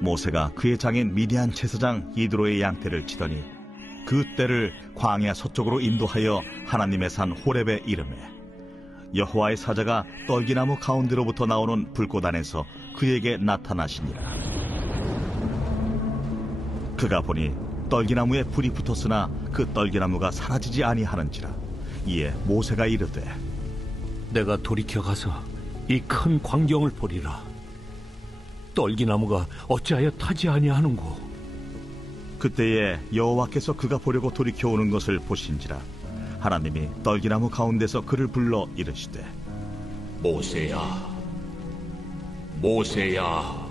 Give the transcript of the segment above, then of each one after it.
모세가 그의 장인 미디안 제사장 이드로의 양떼를 치더니 그 떼를 광야 서쪽으로 인도하여 하나님의 산 호렙에 이르매 여호와의 사자가 떨기나무 가운데로부터 나오는 불꽃 안에서 그에게 나타나시니라. 그가 보니 떨기나무에 불이 붙었으나 그 떨기나무가 사라지지 아니하는지라. 이에 모세가 이르되 내가 돌이켜 가서 이 큰 광경을 보리라. 떨기나무가 어찌하여 타지 아니하는고. 그때에 여호와께서 그가 보려고 돌이켜 오는 것을 보신지라. 하나님이 떨기나무 가운데서 그를 불러 이르시되 모세야, 모세야.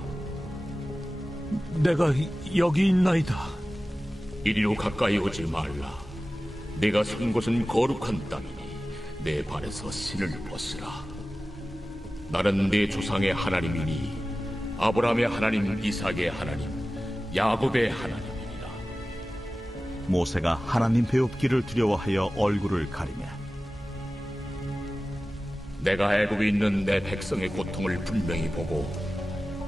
내가 여기 있나이다. 이리로 가까이 오지 말라. 내가 선 곳은 거룩한 땅이니 내 발에서 신을 벗으라. 나는 내 조상의 하나님이니 아브라함의 하나님, 이삭의 하나님, 야곱의 하나님이니라. 모세가 하나님 배웁기를 두려워하여 얼굴을 가리며 내가 애굽에 있는 내 백성의 고통을 분명히 보고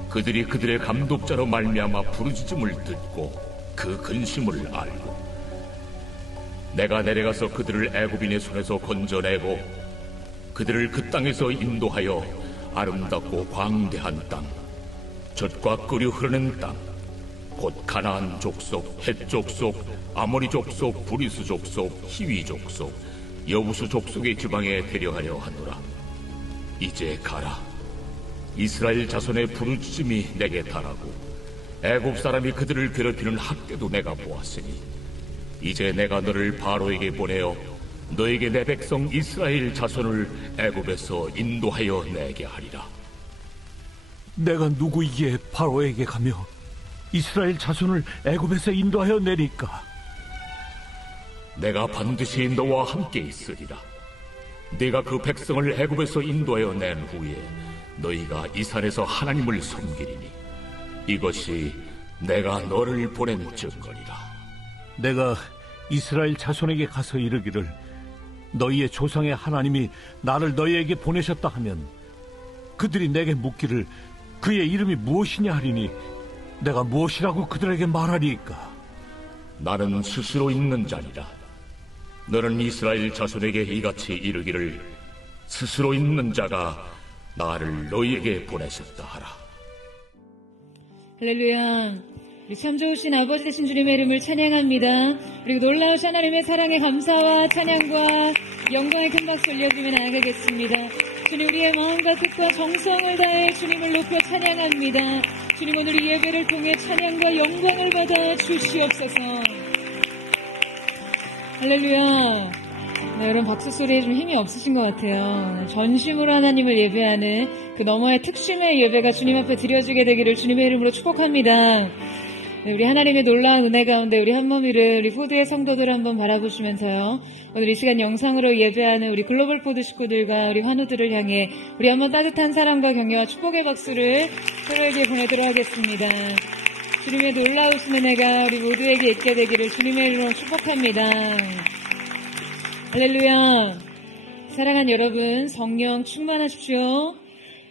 그들이 그들의 감독자로 말미암아 부르짖음을 듣고 그 근심을 알고 내가 내려가서 그들을 애굽인의 손에서 건져내고 그들을 그 땅에서 인도하여 아름답고 광대한 땅, 젖과 끓이 흐르는 땅, 곧 가나안 족속, 헷 족속, 아모리 족속, 브리스 족속, 히위 족속, 여부수 족속의 지방에 데려가려 하노라. 이제 가라. 이스라엘 자손의 부르짖음이 내게 달하고 애굽 사람이 그들을 괴롭히는 학대도 내가 보았으니 이제 내가 너를 바로에게 보내어 너에게 내 백성 이스라엘 자손을 애굽에서 인도하여 내게 하리라. 내가 누구이기에 바로에게 가며 이스라엘 자손을 애굽에서 인도하여 내릴까? 내가 반드시 너와 함께 있으리라. 내가 그 백성을 애굽에서 인도하여 낸 후에 너희가 이 산에서 하나님을 섬기리니 이것이 내가 너를 보낸 증거니라. 내가 이스라엘 자손에게 가서 이르기를 너희의 조상의 하나님이 나를 너희에게 보내셨다 하면 그들이 내게 묻기를 그의 이름이 무엇이냐 하리니 내가 무엇이라고 그들에게 말하리이까? 나는 스스로 있는 자니라. 너는 이스라엘 자손에게 이같이 이르기를 스스로 있는 자가 나를 너희에게 보내셨다 하라. 할렐루야. 우리 참 좋으신 아버지 되신 주님의 이름을 찬양합니다. 그리고 놀라우신 하나님의 사랑에 감사와 찬양과 영광의 큰 박수 올려주며 나아가겠습니다. 주님, 우리의 마음과 뜻과 정성을 다해 주님을 높여 찬양합니다. 주님, 오늘 이 예배를 통해 찬양과 영광을 받아 주시옵소서. 할렐루야. 네, 여러분 박수 소리에 좀 힘이 없으신 것 같아요. 전심으로 하나님을 예배하는 그 너머의 특심의 예배가 주님 앞에 드려지게 되기를 주님의 이름으로 축복합니다. 네, 우리 하나님의 놀라운 은혜 가운데 우리 한몸이를 우리 포드의 성도들 한번 바라보시면서요. 오늘 이 시간 영상으로 예배하는 우리 글로벌 포드 식구들과 우리 환우들을 향해 우리 한번 따뜻한 사랑과 격려와 축복의 박수를 서로에게 보내도록 하겠습니다. 주님의 놀라우신 은혜가 우리 모두에게 있게 되기를 주님의 이름으로 축복합니다. 할렐루야. 사랑하는 여러분, 성령 충만하십시오.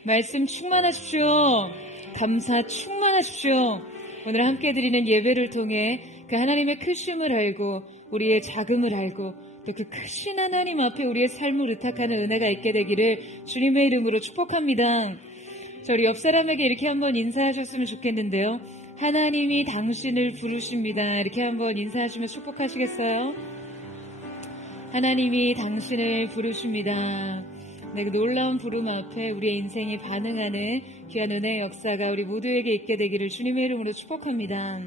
말씀 충만하십시오. 감사 충만하십시오. 오늘 함께 드리는 예배를 통해 그 하나님의 크심을 알고 우리의 작음을 알고 또 그 크신 하나님 앞에 우리의 삶을 의탁하는 은혜가 있게 되기를 주님의 이름으로 축복합니다. 저희 옆 사람에게 이렇게 한번 인사하셨으면 좋겠는데요. 하나님이 당신을 부르십니다. 이렇게 한번 인사하시면 축복하시겠어요? 하나님이 당신을 부르십니다. 네, 그 놀라운 부름 앞에 우리의 인생이 반응하는 귀한 은혜의 역사가 우리 모두에게 있게 되기를 주님의 이름으로 축복합니다.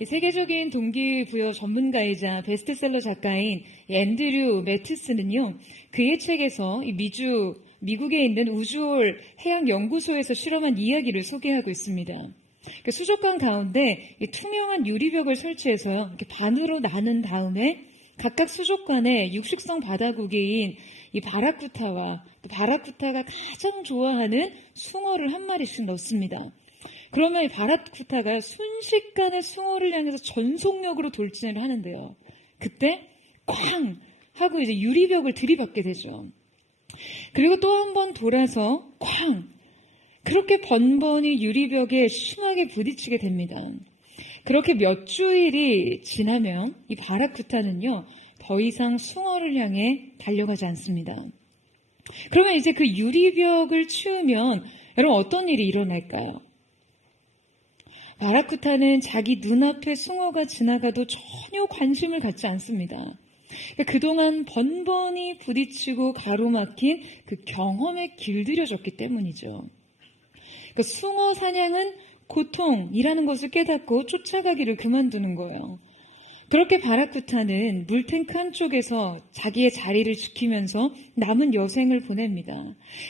이 세계적인 동기부여 전문가이자 베스트셀러 작가인 앤드류 매트스는요, 그의 책에서 미국에 있는 우주홀 해양연구소에서 실험한 이야기를 소개하고 있습니다. 그 수족관 가운데 이 투명한 유리벽을 설치해서요, 이렇게 반으로 나눈 다음에 각각 수족관에 육식성 바다고기인 이 바라쿠타와 또 바라쿠타가 가장 좋아하는 숭어를 한 마리씩 넣습니다. 그러면 이 바라쿠타가 순식간에 숭어를 향해서 전속력으로 돌진을 하는데요. 그때 쾅 하고 이제 유리벽을 들이받게 되죠. 그리고 또 한 번 돌아서 쾅! 그렇게 번번이 유리벽에 심하게 부딪히게 됩니다. 그렇게 몇 주일이 지나면 이 바라쿠타는요, 더 이상 숭어를 향해 달려가지 않습니다. 그러면 이제 그 유리벽을 치우면 여러분 어떤 일이 일어날까요? 바라쿠타는 자기 눈앞에 숭어가 지나가도 전혀 관심을 갖지 않습니다. 그동안 번번이 부딪히고 가로막힌 그 경험에 길들여졌기 때문이죠. 그 숭어 사냥은 고통이라는 것을 깨닫고 쫓아가기를 그만두는 거예요. 그렇게 바라쿠타는 물탱크 한쪽에서 자기의 자리를 지키면서 남은 여생을 보냅니다.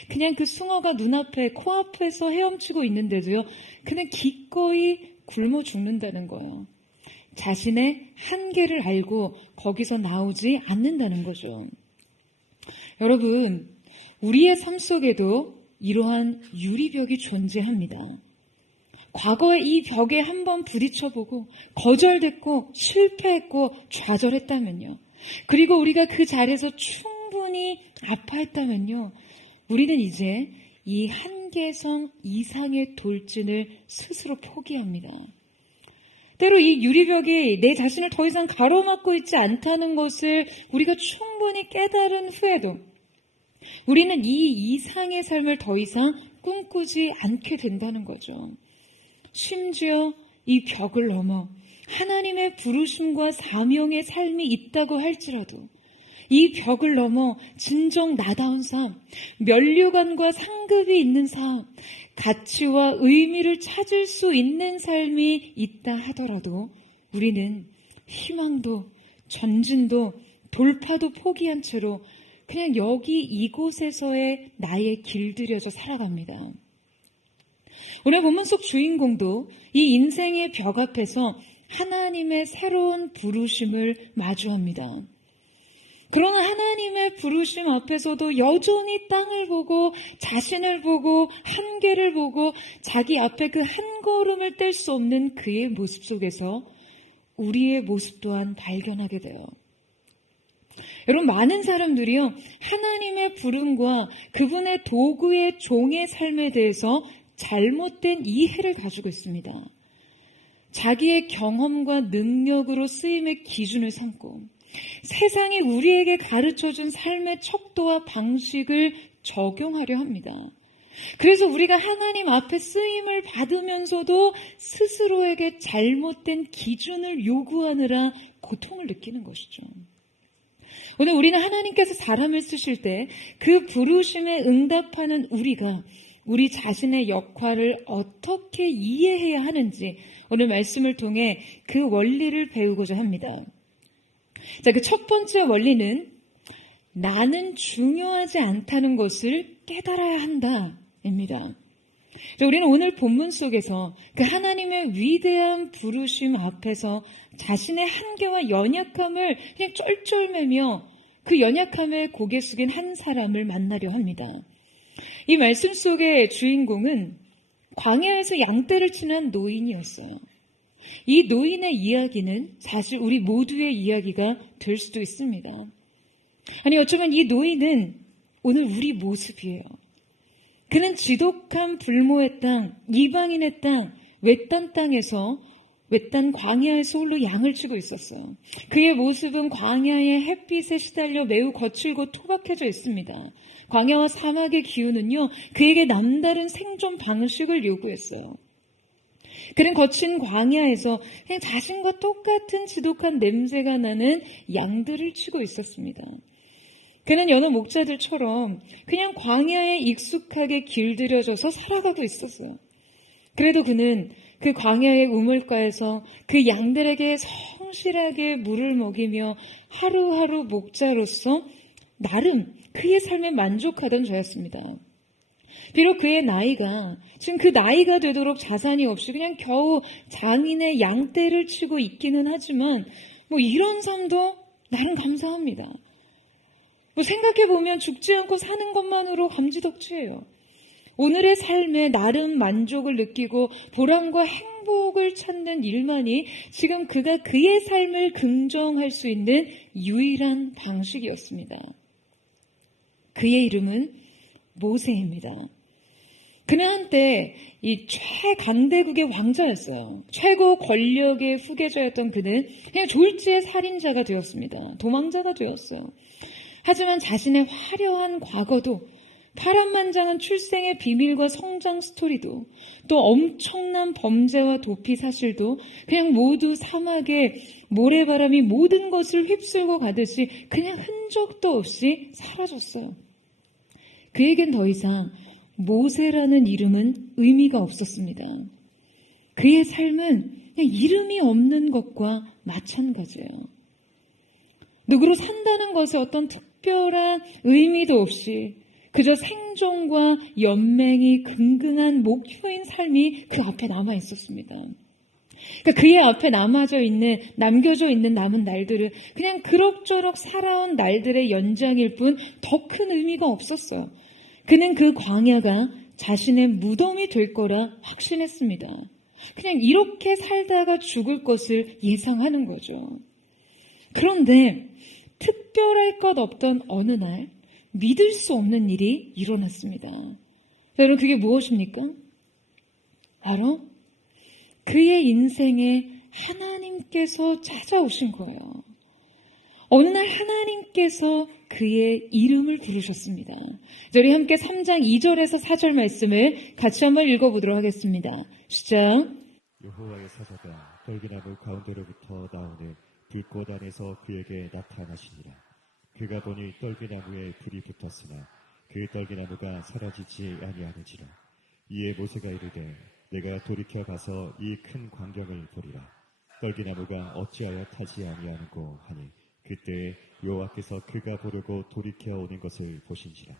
그냥 그 숭어가 눈앞에 코앞에서 헤엄치고 있는데도요, 그냥 기꺼이 굶어 죽는다는 거예요. 자신의 한계를 알고 거기서 나오지 않는다는 거죠. 여러분, 우리의 삶 속에도 이러한 유리벽이 존재합니다. 과거에 이 벽에 한번 부딪혀보고 거절됐고 실패했고 좌절했다면요. 그리고 우리가 그 자리에서 충분히 아파했다면요. 우리는 이제 이 한계선 이상의 돌진을 스스로 포기합니다. 때로 이 유리벽이 내 자신을 더 이상 가로막고 있지 않다는 것을 우리가 충분히 깨달은 후에도 우리는 이 이상의 삶을 더 이상 꿈꾸지 않게 된다는 거죠. 심지어 이 벽을 넘어 하나님의 부르심과 사명의 삶이 있다고 할지라도 이 벽을 넘어 진정 나다운 삶, 면류관과 상급이 있는 삶, 가치와 의미를 찾을 수 있는 삶이 있다 하더라도 우리는 희망도 전진도 돌파도 포기한 채로 그냥 여기 이곳에서의 나에 길들여져 살아갑니다. 오늘 본문 속 주인공도 이 인생의 벽 앞에서 하나님의 새로운 부르심을 마주합니다. 그러나 하나님의 부르심 앞에서도 여전히 땅을 보고 자신을 보고 한계를 보고 자기 앞에 그 한 걸음을 뗄 수 없는 그의 모습 속에서 우리의 모습 또한 발견하게 돼요. 여러분, 많은 사람들이요, 하나님의 부름과 그분의 도구의 종의 삶에 대해서 잘못된 이해를 가지고 있습니다. 자기의 경험과 능력으로 쓰임의 기준을 삼고 세상이 우리에게 가르쳐준 삶의 척도와 방식을 적용하려 합니다. 그래서 우리가 하나님 앞에 쓰임을 받으면서도 스스로에게 잘못된 기준을 요구하느라 고통을 느끼는 것이죠. 오늘 우리는 하나님께서 사람을 쓰실 때 그 부르심에 응답하는 우리가 우리 자신의 역할을 어떻게 이해해야 하는지 오늘 말씀을 통해 그 원리를 배우고자 합니다. 자, 그 첫 번째 원리는 나는 중요하지 않다는 것을 깨달아야 한다입니다. 자, 우리는 오늘 본문 속에서 그 하나님의 위대한 부르심 앞에서 자신의 한계와 연약함을 그냥 쩔쩔매며 그 연약함에 고개 숙인 한 사람을 만나려 합니다. 이 말씀 속의 주인공은 광야에서 양떼를 치는 노인이었어요. 이 노인의 이야기는 사실 우리 모두의 이야기가 될 수도 있습니다. 아니, 어쩌면 이 노인은 오늘 우리 모습이에요. 그는 지독한 불모의 땅, 이방인의 땅, 외딴 땅에서 외딴 광야에서 홀로 양을 치고 있었어요. 그의 모습은 광야의 햇빛에 시달려 매우 거칠고 투박해져 있습니다. 광야와 사막의 기후는요, 그에게 남다른 생존 방식을 요구했어요. 그는 거친 광야에서 그냥 자신과 똑같은 지독한 냄새가 나는 양들을 치고 있었습니다. 그는 여느 목자들처럼 그냥 광야에 익숙하게 길들여져서 살아가고 있었어요. 그래도 그는 그 광야의 우물가에서 그 양들에게 성실하게 물을 먹이며 하루하루 목자로서 나름 그의 삶에 만족하던 자였습니다. 비록 그의 나이가 지금 그 나이가 되도록 자산이 없이 그냥 겨우 장인의 양떼를 치고 있기는 하지만 이런 삶도 나름 감사합니다. 생각해보면 죽지 않고 사는 것만으로 감지덕지예요. 오늘의 삶에 나름 만족을 느끼고 보람과 행복을 찾는 일만이 지금 그가 그의 삶을 긍정할 수 있는 유일한 방식이었습니다. 그의 이름은 모세입니다. 그는 한때 이 최강대국의 왕자였어요. 최고 권력의 후계자였던 그는 그냥 졸지의 살인자가 되었습니다. 도망자가 되었어요. 하지만 자신의 화려한 과거도, 파란만장한 출생의 비밀과 성장 스토리도, 또 엄청난 범죄와 도피 사실도 그냥 모두 사막의 모래바람이 모든 것을 휩쓸고 가듯이 그냥 흔적도 없이 사라졌어요. 그에겐 더 이상 모세라는 이름은 의미가 없었습니다. 그의 삶은 그냥 이름이 없는 것과 마찬가지예요. 누구로 산다는 것에 어떤 특별한 의미도 없이 그저 생존과 연맹이 긍긍한 목표인 삶이 그 앞에 남아 있었습니다. 그러니까 그의 앞에 남겨져 있는 남은 날들은 그냥 그럭저럭 살아온 날들의 연장일 뿐 더 큰 의미가 없었어요. 그는 그 광야가 자신의 무덤이 될 거라 확신했습니다. 그냥 이렇게 살다가 죽을 것을 예상하는 거죠. 그런데 특별할 것 없던 어느 날 믿을 수 없는 일이 일어났습니다. 여러분, 그게 무엇입니까? 바로 그의 인생에 하나님께서 찾아오신 거예요. 어느 날 하나님께서 그의 이름을 부르셨습니다. 우리 함께 3장 2절에서 4절 말씀을 같이 한번 읽어보도록 하겠습니다. 시작. 여호와의 사자가 떨기나무 가운데로부터 나오는 불꽃 안에서 그에게 나타나시니라. 그가 보니 떨기나무에 불이 붙었으나 그 떨기나무가 사라지지 아니하는지라. 이에 모세가 이르되 내가 돌이켜 가서 이 큰 광경을 보리라. 떨기나무가 어찌하여 타지 아니하는고 하니 그때 여호와께서 그가 보려고 돌이켜 오는 것을 보신지라.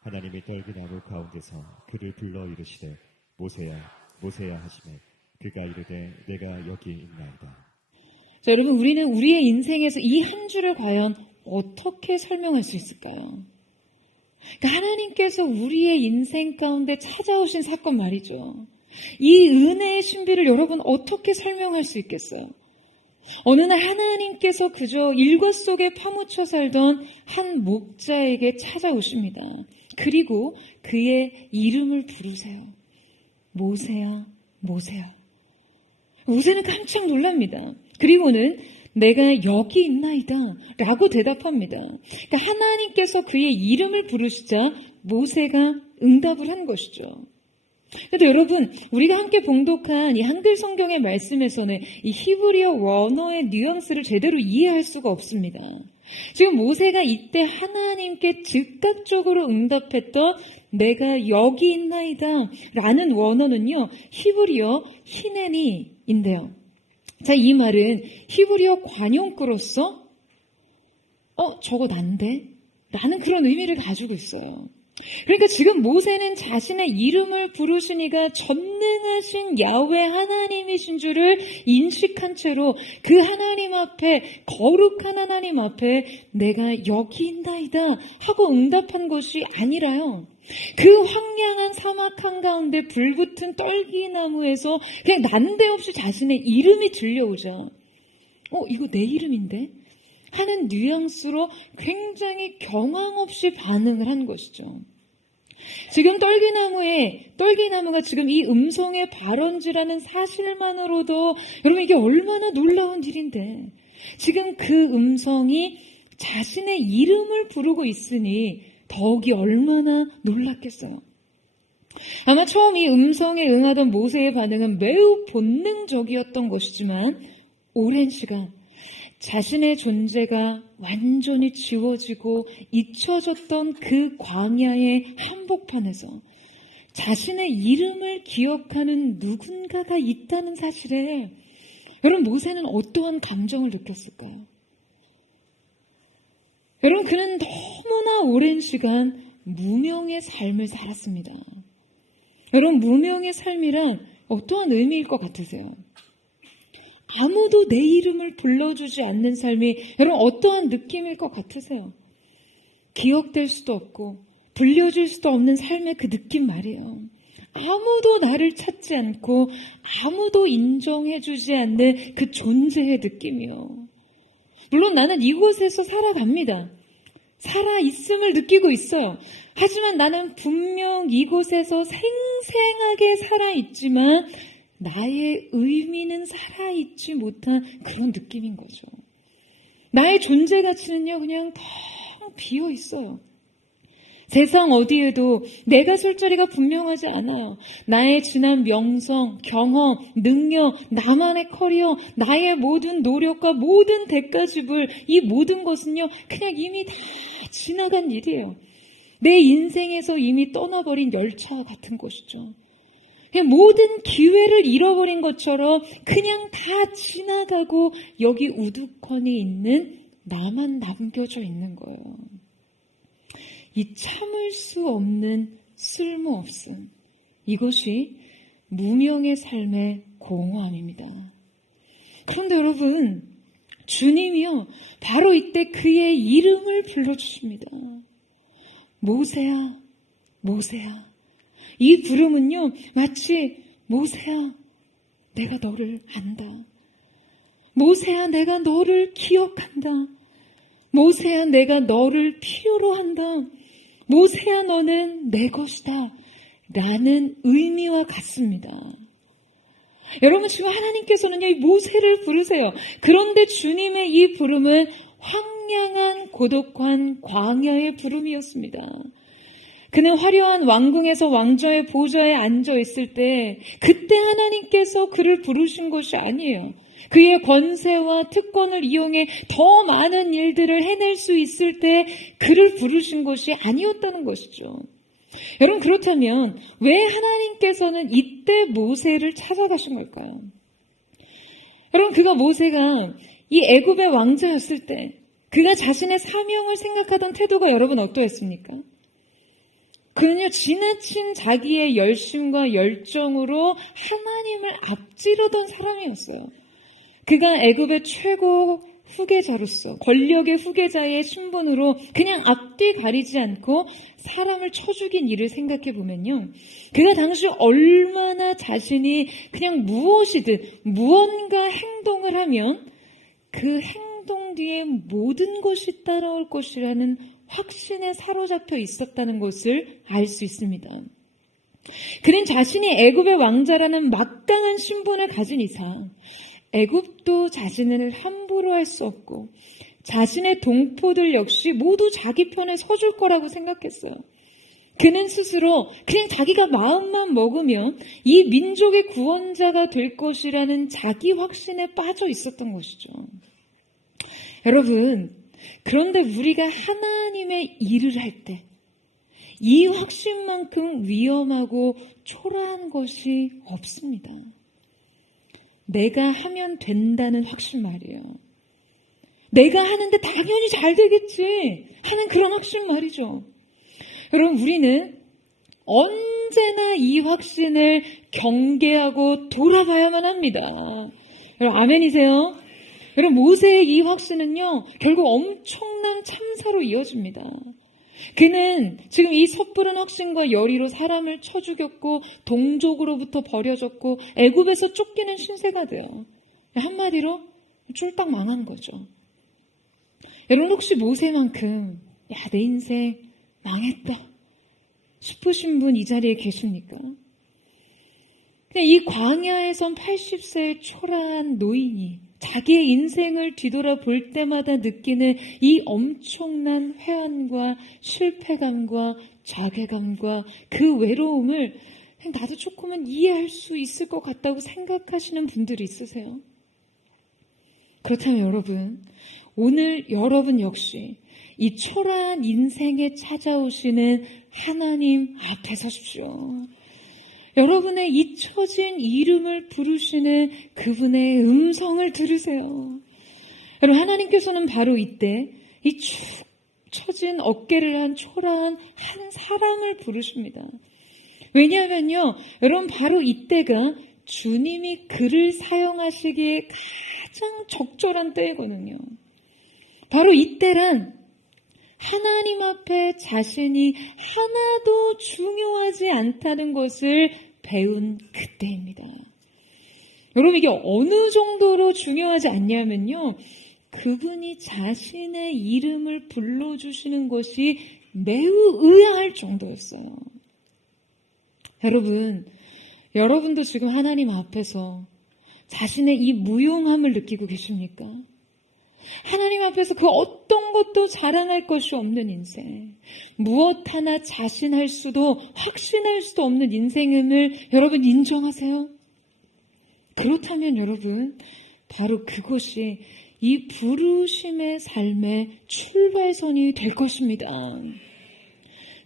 하나님이 떨기나무 가운데서 그를 불러 이르시되 모세야 모세야 하시매 그가 이르되 내가 여기 있나이다. 자, 여러분, 우리는 우리의 인생에서 이 한 줄을 과연 어떻게 설명할 수 있을까요? 그러니까 하나님께서 우리의 인생 가운데 찾아오신 사건 말이죠. 이 은혜의 신비를 여러분 어떻게 설명할 수 있겠어요? 어느 날 하나님께서 그저 일과 속에 파묻혀 살던 한 목자에게 찾아오십니다. 그리고 그의 이름을 부르세요. 모세야, 모세야. 모세는 깜짝 놀랍니다. 그리고는 내가 여기 있나이다 라고 대답합니다. 그러니까 하나님께서 그의 이름을 부르시자 모세가 응답을 한 것이죠. 그런데 여러분, 우리가 함께 봉독한 이 한글 성경의 말씀에서는 이 히브리어 원어의 뉘앙스를 제대로 이해할 수가 없습니다. 지금 모세가 이때 하나님께 즉각적으로 응답했던 내가 여기 있나이다 라는 원어는요, 히브리어 히네니인데요. 자, 이 말은 히브리어 관용구로서 저거 난데? 라는 그런 의미를 가지고 있어요. 그러니까 지금 모세는 자신의 이름을 부르신 이가 전능하신 야훼 하나님이신 줄을 인식한 채로 그 하나님 앞에, 거룩한 하나님 앞에 내가 여기 있나이다 하고 응답한 것이 아니라요, 그 황량한 사막 한가운데 불붙은 떨기나무에서 그냥 난데없이 자신의 이름이 들려오자 이거 내 이름인데? 하는 뉘앙스로 굉장히 경황 없이 반응을 한 것이죠. 지금 떨기나무가 지금 이 음성의 발원지라는 사실만으로도 여러분 이게 얼마나 놀라운 일인데, 지금 그 음성이 자신의 이름을 부르고 있으니 더욱이 얼마나 놀랐겠어요. 아마 처음 이 음성에 응하던 모세의 반응은 매우 본능적이었던 것이지만 오랜 시간 자신의 존재가 완전히 지워지고 잊혀졌던 그 광야의 한복판에서 자신의 이름을 기억하는 누군가가 있다는 사실에 여러분, 모세는 어떠한 감정을 느꼈을까요? 여러분, 그는 너무나 오랜 시간 무명의 삶을 살았습니다. 여러분, 무명의 삶이란 어떠한 의미일 것 같으세요? 아무도 내 이름을 불러주지 않는 삶이 여러분 어떠한 느낌일 것 같으세요? 기억될 수도 없고 불려줄 수도 없는 삶의 그 느낌 말이에요. 아무도 나를 찾지 않고 아무도 인정해주지 않는 그 존재의 느낌이요. 물론 나는 이곳에서 살아갑니다. 살아있음을 느끼고 있어요. 하지만 나는 분명 이곳에서 생생하게 살아있지만 나의 의미는 살아있지 못한 그런 느낌인 거죠. 나의 존재 가치는요, 그냥 텅 비어 있어요. 세상 어디에도 내가 설 자리가 분명하지 않아요. 나의 지난 명성, 경험, 능력, 나만의 커리어, 나의 모든 노력과 모든 대가지불, 이 모든 것은요, 그냥 이미 다 지나간 일이에요. 내 인생에서 이미 떠나버린 열차와 같은 것이죠. 그냥 모든 기회를 잃어버린 것처럼 그냥 다 지나가고 여기 우두커니 있는 나만 남겨져 있는 거예요. 이 참을 수 없는 쓸모없음, 이것이 무명의 삶의 공허함입니다. 그런데 여러분, 주님이요, 바로 이때 그의 이름을 불러주십니다. 모세야, 모세야. 이 부름은요, 마치 모세야, 내가 너를 안다. 모세야, 내가 너를 기억한다. 모세야, 내가 너를 필요로 한다. 모세야, 너는 내 것이다. 라는 의미와 같습니다. 여러분, 지금 하나님께서는요, 이 모세를 부르세요. 그런데 주님의 이 부름은 황량한 고독한 광야의 부름이었습니다. 그는 화려한 왕궁에서 왕좌의 보좌에 앉아 있을 때 그때 하나님께서 그를 부르신 것이 아니에요. 그의 권세와 특권을 이용해 더 많은 일들을 해낼 수 있을 때 그를 부르신 것이 아니었다는 것이죠. 여러분, 그렇다면 왜 하나님께서는 이때 모세를 찾아가신 걸까요? 여러분, 그가 모세가 이 애굽의 왕자였을 때 그가 자신의 사명을 생각하던 태도가 여러분 어떠했습니까? 그는요, 지나친 자기의 열심과 열정으로 하나님을 앞지르던 사람이었어요. 그가 애굽의 최고 후계자로서, 권력의 후계자의 신분으로 그냥 앞뒤 가리지 않고 사람을 쳐 죽인 일을 생각해 보면요, 그가 당시 얼마나 자신이 그냥 무엇이든 무언가 행동을 하면 그 행동 뒤에 모든 것이 따라올 것이라는 확신에 사로잡혀 있었다는 것을 알 수 있습니다. 그는 자신이 애굽의 왕자라는 막강한 신분을 가진 이상 애굽도 자신을 함부로 할 수 없고 자신의 동포들 역시 모두 자기 편에 서줄 거라고 생각했어요. 그는 스스로 그냥 자기가 마음만 먹으면 이 민족의 구원자가 될 것이라는 자기 확신에 빠져 있었던 것이죠. 여러분, 그런데 우리가 하나님의 일을 할 때 이 확신만큼 위험하고 초라한 것이 없습니다. 내가 하면 된다는 확신 말이에요. 내가 하는데 당연히 잘 되겠지 하는 그런 확신 말이죠. 여러분, 우리는 언제나 이 확신을 경계하고 돌아봐야만 합니다. 여러분, 아멘이세요? 여러분, 모세의 이 확신은요, 결국 엄청난 참사로 이어집니다. 그는 지금 이 섣부른 확신과 열의로 사람을 쳐 죽였고 동족으로부터 버려졌고 애굽에서 쫓기는 신세가 돼요. 한마디로 쫄딱 망한 거죠. 여러분, 혹시 모세만큼 내 인생 망했다 싶으신 분 이 자리에 계십니까? 그냥 이 광야에선 80세의 초라한 노인이 자기의 인생을 뒤돌아볼 때마다 느끼는 이 엄청난 회한과 실패감과 자괴감과 그 외로움을 그냥 나도 조금은 이해할 수 있을 것 같다고 생각하시는 분들이 있으세요? 그렇다면 여러분, 오늘 여러분 역시 이 초라한 인생에 찾아오시는 하나님 앞에 서십시오. 여러분의 잊혀진 이름을 부르시는 그분의 음성을 들으세요. 여러분, 하나님께서는 바로 이때 이 축 처진 어깨를 한 초라한 한 사람을 부르십니다. 왜냐하면요, 여러분, 바로 이때가 주님이 그를 사용하시기에 가장 적절한 때이거든요. 바로 이때란 하나님 앞에 자신이 하나도 중요하지 않다는 것을 배운 그때입니다. 여러분, 이게 어느 정도로 중요하지 않냐면요, 그분이 자신의 이름을 불러주시는 것이 매우 의아할 정도였어요. 여러분도 지금 하나님 앞에서 자신의 이 무용함을 느끼고 계십니까? 하나님 앞에서 그 어떤 것도 자랑할 것이 없는 인생, 무엇 하나 자신할 수도 확신할 수도 없는 인생임을 여러분 인정하세요? 그렇다면 여러분, 바로 그것이 이 부르심의 삶의 출발선이 될 것입니다.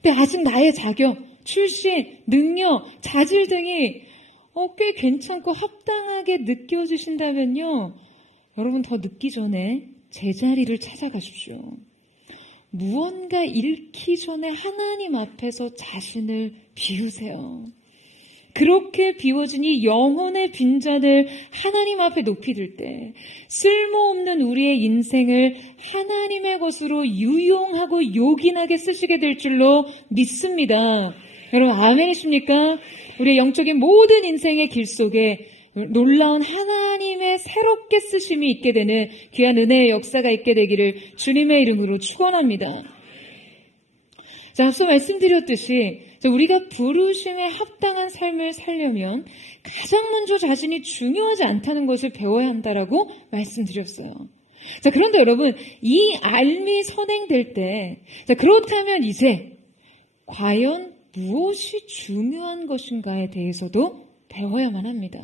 근데 아직 나의 자격, 출신, 능력, 자질 등이 꽤 괜찮고 합당하게 느껴지신다면요, 여러분 더 늦기 전에 제자리를 찾아가십시오. 무언가 잃기 전에 하나님 앞에서 자신을 비우세요. 그렇게 비워진 이 영혼의 빈잔을 하나님 앞에 높이 들 때 쓸모없는 우리의 인생을 하나님의 것으로 유용하고 요긴하게 쓰시게 될 줄로 믿습니다. 여러분 아멘이십니까? 우리의 영적인 모든 인생의 길 속에 놀라운 하나님의 새롭게 쓰심이 있게 되는 귀한 은혜의 역사가 있게 되기를 주님의 이름으로 축원합니다. 자, 앞서 말씀드렸듯이 우리가 부르심에 합당한 삶을 살려면 가장 먼저 자신이 중요하지 않다는 것을 배워야 한다라고 말씀드렸어요. 자, 그런데 여러분, 이 알미 선행될 때, 자, 그렇다면 이제 과연 무엇이 중요한 것인가에 대해서도 배워야만 합니다.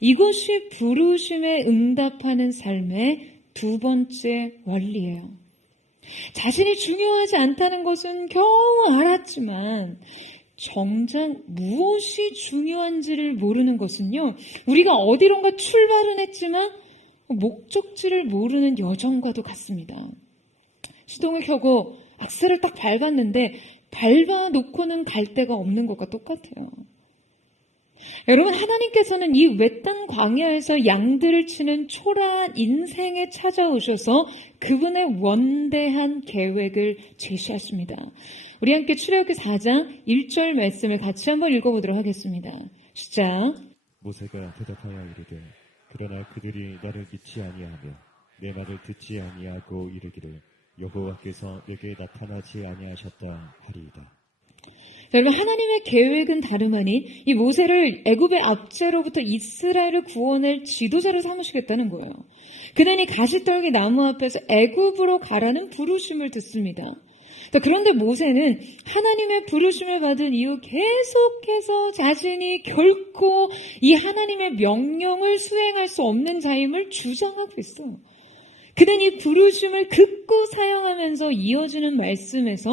이것이 부르심에 응답하는 삶의 두 번째 원리예요. 자신이 중요하지 않다는 것은 겨우 알았지만 정작 무엇이 중요한지를 모르는 것은요, 우리가 어디론가 출발은 했지만 목적지를 모르는 여정과도 같습니다. 시동을 켜고 악셀을 딱 밟았는데 밟아놓고는 갈 데가 없는 것과 똑같아요. 여러분, 하나님께서는 이 외딴 광야에서 양들을 치는 초라한 인생에 찾아오셔서 그분의 원대한 계획을 제시하십니다. 우리 함께 출애굽기 4장 1절 말씀을 같이 한번 읽어보도록 하겠습니다. 시작. 모세가 대답하여 이르되 그러나 그들이 나를 믿지 아니하며 내 말을 듣지 아니하고 이르기를 여호와께서 내게 나타나지 아니하셨다 하리이다. 여러분, 하나님의 계획은 다름 아닌 이 모세를 애굽의 압제로부터 이스라엘을 구원할 지도자로 삼으시겠다는 거예요. 그는 이 가시떨기 나무 앞에서 애굽으로 가라는 부르심을 듣습니다. 그런데 모세는 하나님의 부르심을 받은 이후 계속해서 자신이 결코 이 하나님의 명령을 수행할 수 없는 자임을 주장하고 있어요. 그는 이 부르심을 극구 사용하면서 이어지는 말씀에서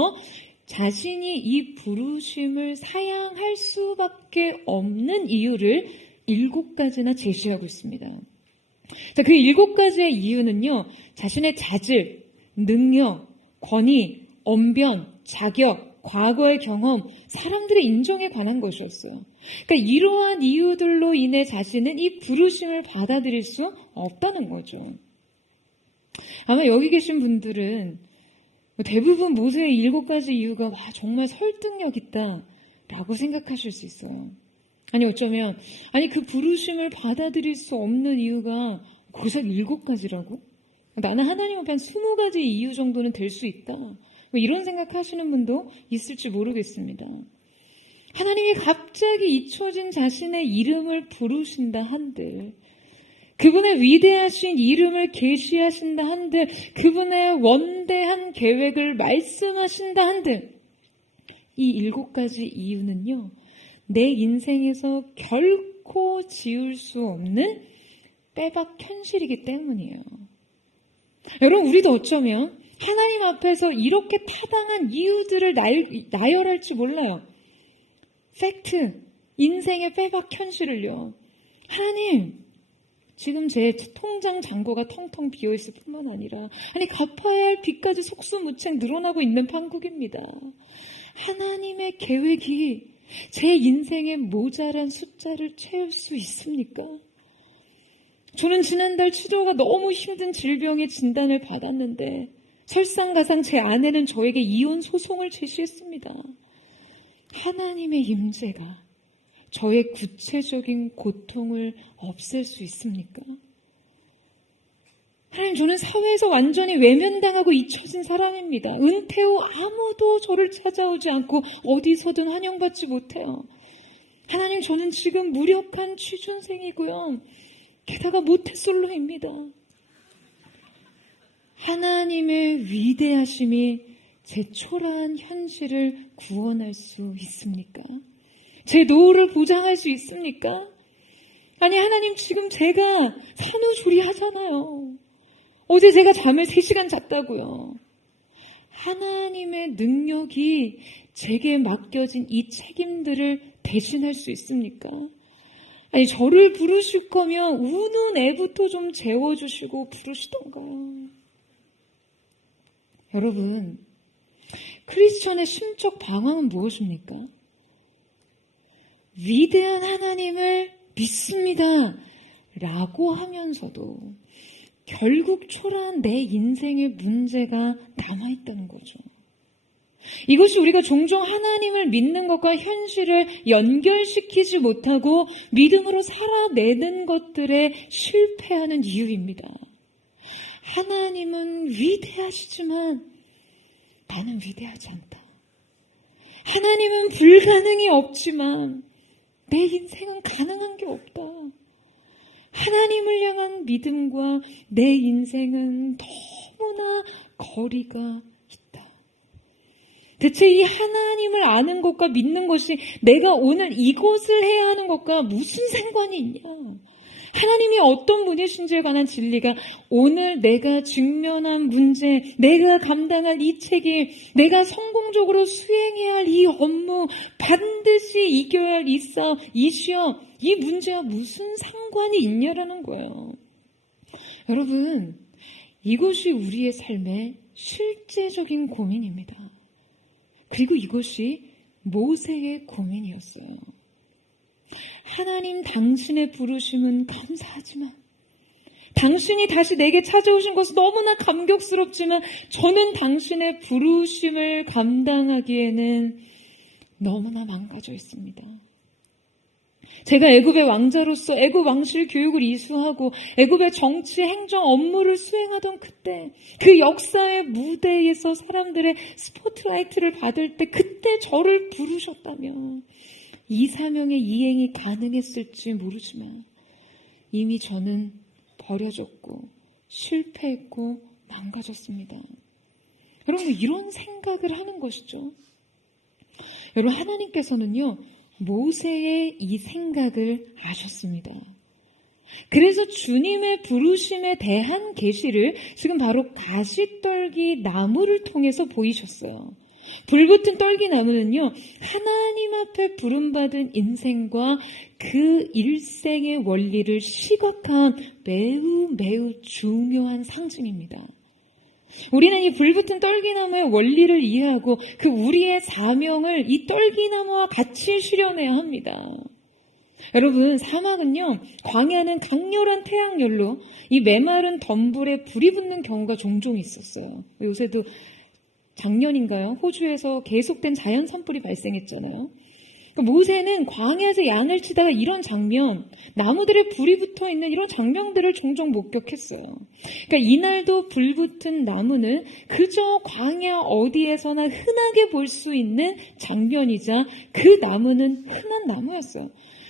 자신이 이 부르심을 사양할 수밖에 없는 이유를 7가지나 제시하고 있습니다. 자, 그 7가지의 이유는요, 자신의 자질, 능력, 권위, 언변, 자격, 과거의 경험, 사람들의 인정에 관한 것이었어요. 그러니까 이러한 이유들로 인해 자신은 이 부르심을 받아들일 수 없다는 거죠. 아마 여기 계신 분들은 대부분 모세의 7가지 이유가 정말 설득력 있다라고 생각하실 수 있어요. 아니 어쩌면 그 부르심을 받아들일 수 없는 이유가 고작 7가지라고? 나는 하나님 앞에 한 20가지 이유 정도는 될 수 있다. 이런 생각하시는 분도 있을지 모르겠습니다. 하나님이 갑자기 잊혀진 자신의 이름을 부르신다 한들, 그분의 위대하신 이름을 계시하신다 한들, 그분의 원대한 계획을 말씀하신다 한들, 이 7가지 이유는요, 내 인생에서 결코 지울 수 없는 빼박 현실이기 때문이에요. 여러분, 우리도 어쩌면 하나님 앞에서 이렇게 타당한 이유들을 나열할지 몰라요. 팩트, 인생의 빼박 현실을요. 하나님, 지금 제 통장 잔고가 텅텅 비어있을 뿐만 아니라 갚아야 할 빚까지 속수무책 늘어나고 있는 판국입니다. 하나님의 계획이 제 인생의 모자란 숫자를 채울 수 있습니까? 저는 지난달 치료가 너무 힘든 질병의 진단을 받았는데 설상가상 제 아내는 저에게 이혼 소송을 제시했습니다. 하나님의 임재가 저의 구체적인 고통을 없앨 수 있습니까? 하나님, 저는 사회에서 완전히 외면당하고 잊혀진 사람입니다. 은퇴 후 아무도 저를 찾아오지 않고 어디서든 환영받지 못해요. 하나님, 저는 지금 무력한 취준생이고요. 게다가 모태솔로입니다. 하나님의 위대하심이 제 초라한 현실을 구원할 수 있습니까? 제 노후를 보장할 수 있습니까? 아니, 하나님, 지금 제가 산후조리하잖아요. 어제 제가 잠을 3시간 잤다고요. 하나님의 능력이 제게 맡겨진 이 책임들을 대신할 수 있습니까? 아니, 저를 부르실 거면 우는 애부터 좀 재워주시고 부르시던가요. 여러분, 크리스천의 심적 방황은 무엇입니까? 위대한 하나님을 믿습니다 라고 하면서도 결국 초라한 내 인생의 문제가 남아있다는 거죠. 이것이 우리가 종종 하나님을 믿는 것과 현실을 연결시키지 못하고 믿음으로 살아내는 것들에 실패하는 이유입니다. 하나님은 위대하시지만 나는 위대하지 않다. 하나님은 불가능이 없지만 내 인생은 가능한 게 없다. 하나님을 향한 믿음과 내 인생은 너무나 거리가 있다. 대체 이 하나님을 아는 것과 믿는 것이 내가 오늘 이것을 해야 하는 것과 무슨 상관이 있냐? 하나님이 어떤 분이신지에 관한 진리가 오늘 내가 직면한 문제, 내가 감당할 이 책임, 내가 성공적으로 수행해야 할 이 업무, 반드시 이겨야 할 이 싸움, 이 시험, 이 문제와 무슨 상관이 있냐라는 거예요. 여러분, 이것이 우리의 삶의 실제적인 고민입니다. 그리고 이것이 모세의 고민이었어요. 하나님, 당신의 부르심은 감사하지만 당신이 다시 내게 찾아오신 것은 너무나 감격스럽지만 저는 당신의 부르심을 감당하기에는 너무나 망가져 있습니다. 제가 애굽의 왕자로서 애굽 왕실 교육을 이수하고 애굽의 정치, 행정 업무를 수행하던 그때 그 역사의 무대에서 사람들의 스포트라이트를 받을 때 그때 저를 부르셨다면 이 사명의 이행이 가능했을지 모르지만 이미 저는 버려졌고 실패했고 망가졌습니다. 여러분, 이런 생각을 하는 것이죠. 여러분, 하나님께서는요 모세의 이 생각을 아셨습니다. 그래서 주님의 부르심에 대한 계시를 지금 바로 가시떨기 나무를 통해서 보이셨어요. 불붙은 떨기나무는요 하나님 앞에 부름받은 인생과 그 일생의 원리를 시각한 매우 중요한 상징입니다. 우리는 이 불붙은 떨기나무의 원리를 이해하고 그 우리의 사명을 이 떨기나무와 같이 실현해야 합니다. 여러분, 사막은요 광야는 강렬한 태양열로 이 메마른 덤불에 불이 붙는 경우가 종종 있었어요. 요새도 작년인가요? 호주에서 계속된 자연 산불이 발생했잖아요. 모세는 광야에서 양을 치다가 이런 장면, 나무들에 불이 붙어 있는 이런 장면들을 종종 목격했어요. 그러니까 이날도 불붙은 나무는 그저 광야 어디에서나 흔하게 볼 수 있는 장면이자 그 나무는 흔한 나무였어요.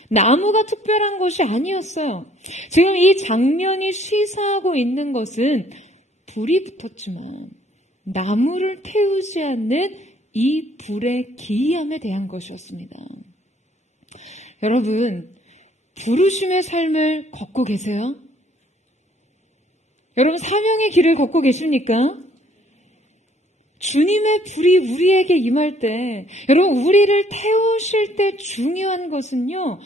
나무가 특별한 것이 아니었어요. 지금 이 장면이 시사하고 있는 것은 불이 붙었지만 나무를 태우지 않는 이 불의 기이함에 대한 것이었습니다. 여러분, 부르심의 삶을 걷고 계세요? 여러분, 사명의 길을 걷고 계십니까? 주님의 불이 우리에게 임할 때, 여러분, 우리를 태우실 때 중요한 것은요,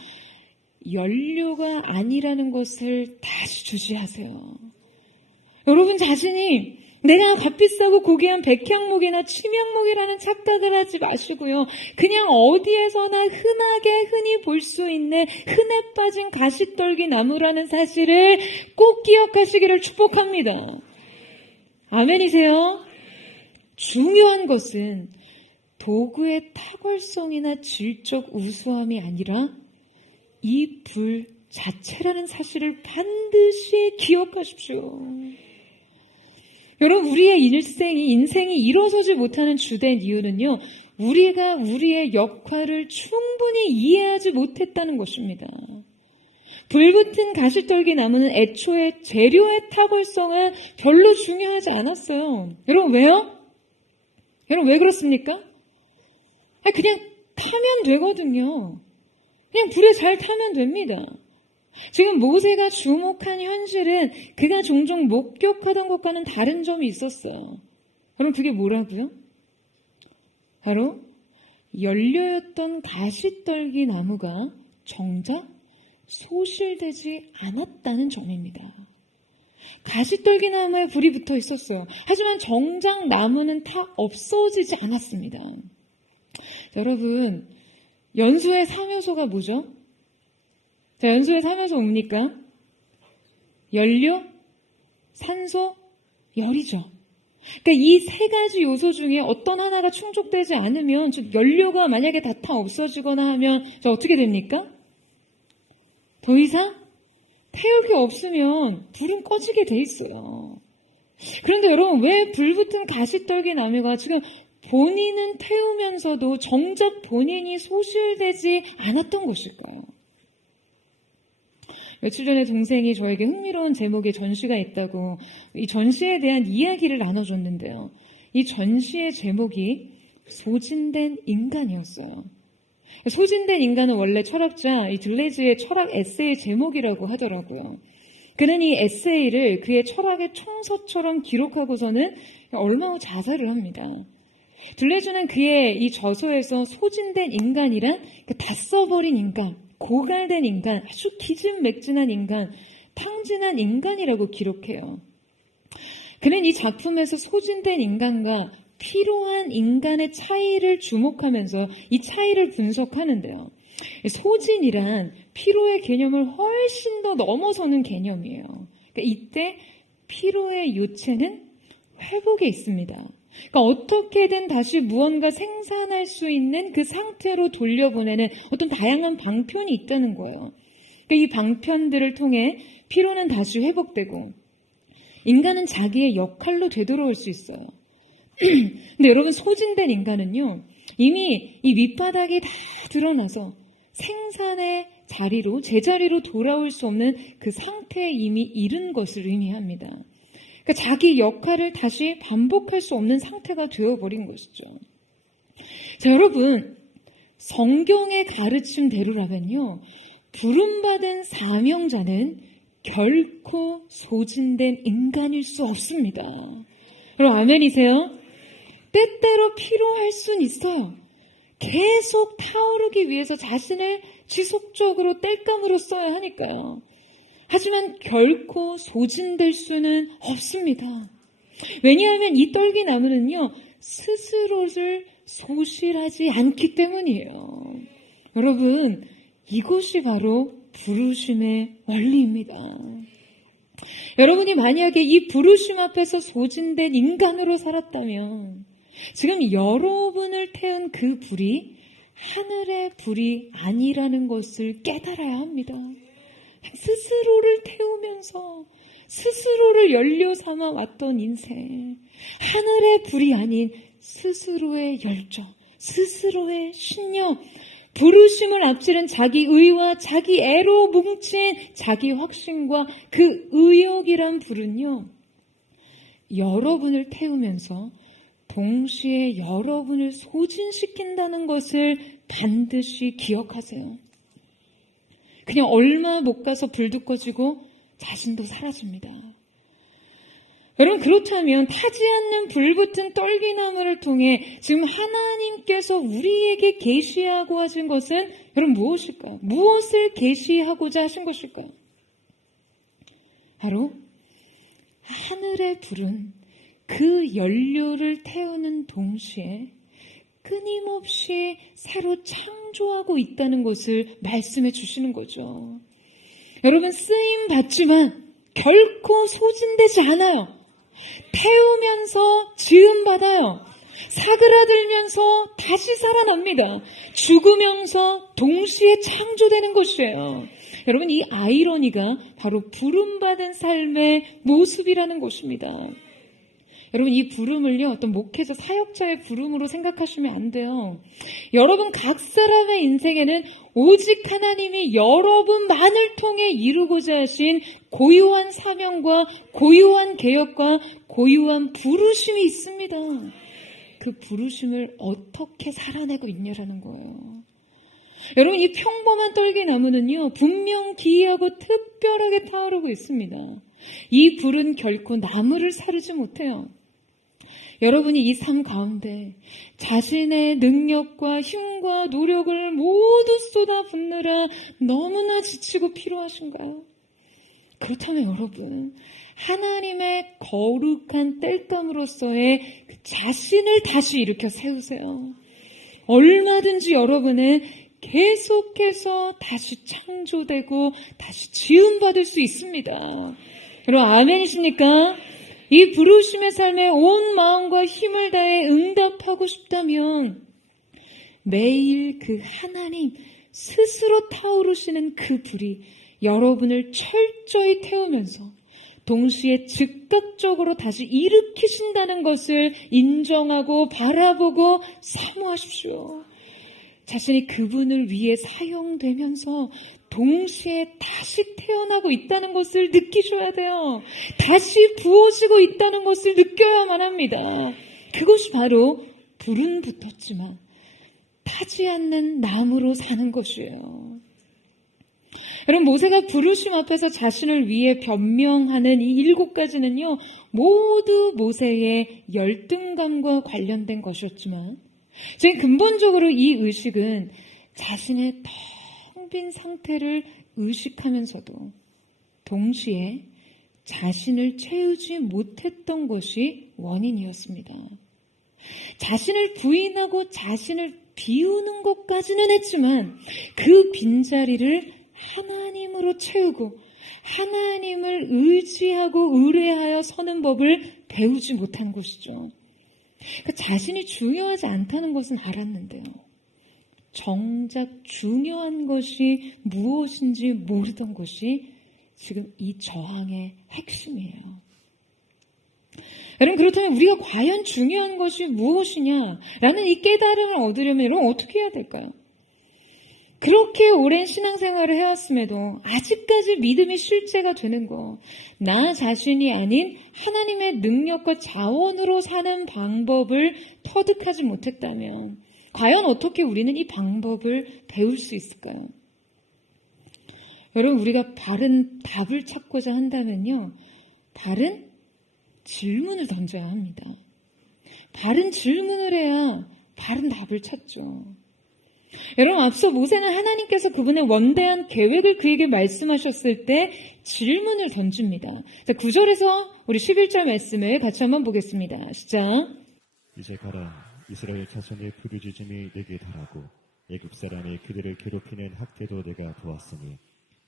연료가 아니라는 것을 다시 주시하세요. 여러분 자신이 내가 값비싸고 고귀한 백향목이나 침향목이라는 착각을 하지 마시고요. 그냥 어디에서나 흔히 볼 수 있는 흔해 빠진 가시떨기 나무라는 사실을 꼭 기억하시기를 축복합니다. 아멘이세요? 중요한 것은 도구의 탁월성이나 질적 우수함이 아니라 이 불 자체라는 사실을 반드시 기억하십시오. 여러분, 우리의 인생이 일어서지 못하는 주된 이유는요, 우리가 우리의 역할을 충분히 이해하지 못했다는 것입니다. 불붙은 가시떨기 나무는 애초에 재료의 탁월성은 별로 중요하지 않았어요. 여러분, 왜요? 여러분, 왜 그렇습니까? 그냥 타면 되거든요. 그냥 불에 잘 타면 됩니다. 지금 모세가 주목한 현실은 그가 종종 목격하던 것과는 다른 점이 있었어요. 여러분, 그게 뭐라고요? 바로 연료였던 가시떨기 나무가 정작 소실되지 않았다는 점입니다. 가시떨기 나무에 불이 붙어 있었어요. 하지만 정작 나무는 다 없어지지 않았습니다. 여러분, 연수의 3요소가 뭐죠? 자, 연수의 3요소 뭡니까? 연료, 산소, 열이죠. 그러니까 이 세 가지 요소 중에 어떤 하나가 충족되지 않으면, 즉 연료가 만약에 다 없어지거나 하면 어떻게 됩니까? 더 이상 태울 게 없으면 불은 꺼지게 돼 있어요. 그런데 여러분, 왜 불붙은 가시떨기 나무가 지금 본인은 태우면서도 정작 본인이 소실되지 않았던 것일까요? 며칠 전에 동생이 저에게 흥미로운 제목의 전시가 있다고 이 전시에 대한 이야기를 나눠줬는데요. 이 전시의 제목이 소진된 인간이었어요. 소진된 인간은 원래 철학자 이 들레즈의 철학 에세이 제목이라고 하더라고요. 그는 이 에세이를 그의 철학의 총서처럼 기록하고서는 얼마 후 자살을 합니다. 들레즈는 그의 이 저서에서 소진된 인간이란 다 써버린 인간, 고갈된 인간, 아주 기진맥진한 인간, 탕진한 인간이라고 기록해요. 그는 이 작품에서 소진된 인간과 필요한 인간의 차이를 주목하면서 이 차이를 분석하는데요. 소진이란 피로의 개념을 훨씬 더 넘어서는 개념이에요. 그러니까 이때 피로의 요체는 회복에 있습니다. 그러니까 어떻게든 다시 무언가 생산할 수 있는 그 상태로 돌려보내는 어떤 다양한 방편이 있다는 거예요. 그러니까 이 방편들을 통해 피로는 다시 회복되고 인간은 자기의 역할로 되돌아올 수 있어요. 근데 여러분, 소진된 인간은요, 이미 이 밑바닥이 다 드러나서 생산의 자리로, 제자리로 돌아올 수 없는 그 상태에 이미 이른 것을 의미합니다. 그러니까 자기 역할을 다시 반복할 수 없는 상태가 되어버린 것이죠. 자, 여러분, 성경의 가르침대로라면요, 부름받은 사명자는 결코 소진된 인간일 수 없습니다. 여러분, 아멘이세요? 때때로 피로할 수는 있어요. 계속 타오르기 위해서 자신을 지속적으로 땔감으로 써야 하니까요. 하지만 결코 소진될 수는 없습니다. 왜냐하면 이 떨기나무는요, 스스로를 소실하지 않기 때문이에요. 여러분, 이것이 바로 부르심의 원리입니다. 여러분이 만약에 이 부르심 앞에서 소진된 인간으로 살았다면 지금 여러분을 태운 그 불이 하늘의 불이 아니라는 것을 깨달아야 합니다. 스스로를 태우면서 스스로를 연료 삼아 왔던 인생, 하늘의 불이 아닌 스스로의 열정, 스스로의 신념, 부르심을 앞지른 자기 의와 자기 애로 뭉친 자기 확신과 그 의욕이란 불은요, 여러분을 태우면서 동시에 여러분을 소진시킨다는 것을 반드시 기억하세요. 그냥 얼마 못 가서 불도 꺼지고 자신도 사라집니다. 여러분, 그렇다면 타지 않는 불붙은 떨기나무를 통해 지금 하나님께서 우리에게 계시하고 하신 것은 여러분 무엇일까요? 무엇을 계시하고자 하신 것일까요? 바로 하늘의 불은 그 연료를 태우는 동시에 끊임없이 새로 창조하고 있다는 것을 말씀해 주시는 거죠. 여러분, 쓰임 받지만 결코 소진되지 않아요. 태우면서 지음받아요. 사그라들면서 다시 살아납니다. 죽으면서 동시에 창조되는 것이에요. 여러분, 이 아이러니가 바로 부름받은 삶의 모습이라는 것입니다. 여러분, 이 부름을요, 어떤 목회자, 사역자의 부름으로 생각하시면 안 돼요. 여러분 각 사람의 인생에는 오직 하나님이 여러분만을 통해 이루고자 하신 고유한 사명과 고유한 계획과 고유한 부르심이 있습니다. 그 부르심을 어떻게 살아내고 있냐라는 거예요. 여러분, 이 평범한 떨기나무는요, 분명 기이하고 특별하게 타오르고 있습니다. 이 불은 결코 나무를 사르지 못해요. 여러분이 이 삶 가운데 자신의 능력과 힘과 노력을 모두 쏟아붓느라 너무나 지치고 피로하신가요? 그렇다면 여러분, 하나님의 거룩한 땔감으로서의 그 자신을 다시 일으켜 세우세요. 얼마든지 여러분은 계속해서 다시 창조되고 다시 지음받을 수 있습니다. 여러분, 아멘이십니까? 이 부르심의 삶에 온 마음과 힘을 다해 응답하고 싶다면 매일 그 하나님 스스로 타오르시는 그 불이 여러분을 철저히 태우면서 동시에 즉각적으로 다시 일으키신다는 것을 인정하고 바라보고 사모하십시오. 자신이 그분을 위해 사용되면서 동시에 다시 태어나고 있다는 것을 느끼셔야 돼요. 다시 부어지고 있다는 것을 느껴야만 합니다. 그것이 바로 불은 붙었지만 타지 않는 나무로 사는 것이에요. 여러분, 모세가 부르심 앞에서 자신을 위해 변명하는 이 7가지는요, 모두 모세의 열등감과 관련된 것이었지만 지금 근본적으로 이 의식은 자신의 텅 빈 상태를 의식하면서도 동시에 자신을 채우지 못했던 것이 원인이었습니다. 자신을 부인하고 자신을 비우는 것까지는 했지만 그 빈자리를 하나님으로 채우고 하나님을 의지하고 의뢰하여 서는 법을 배우지 못한 것이죠. 그러니까 자신이 중요하지 않다는 것은 알았는데요, 정작 중요한 것이 무엇인지 모르던 것이 지금 이 저항의 핵심이에요. 여러분, 그렇다면 우리가 과연 중요한 것이 무엇이냐라는 이 깨달음을 얻으려면 여러분 어떻게 해야 될까요? 그렇게 오랜 신앙생활을 해왔음에도 아직까지 믿음이 실제가 되는 것, 나 자신이 아닌 하나님의 능력과 자원으로 사는 방법을 터득하지 못했다면 과연 어떻게 우리는 이 방법을 배울 수 있을까요? 여러분, 우리가 바른 답을 찾고자 한다면요, 바른 질문을 던져야 합니다. 바른 질문을 해야 바른 답을 찾죠. 여러분, 앞서 모세는 하나님께서 그분의 원대한 계획을 그에게 말씀하셨을 때 질문을 던집니다. 자, 9절에서 우리 11절 말씀을 같이 한번 보겠습니다. 시작. 이제 가라. 이스라엘 자손의 부르짖음이 내게 달하고 애굽 사람이 그들을 괴롭히는 학대도 내가 보았으니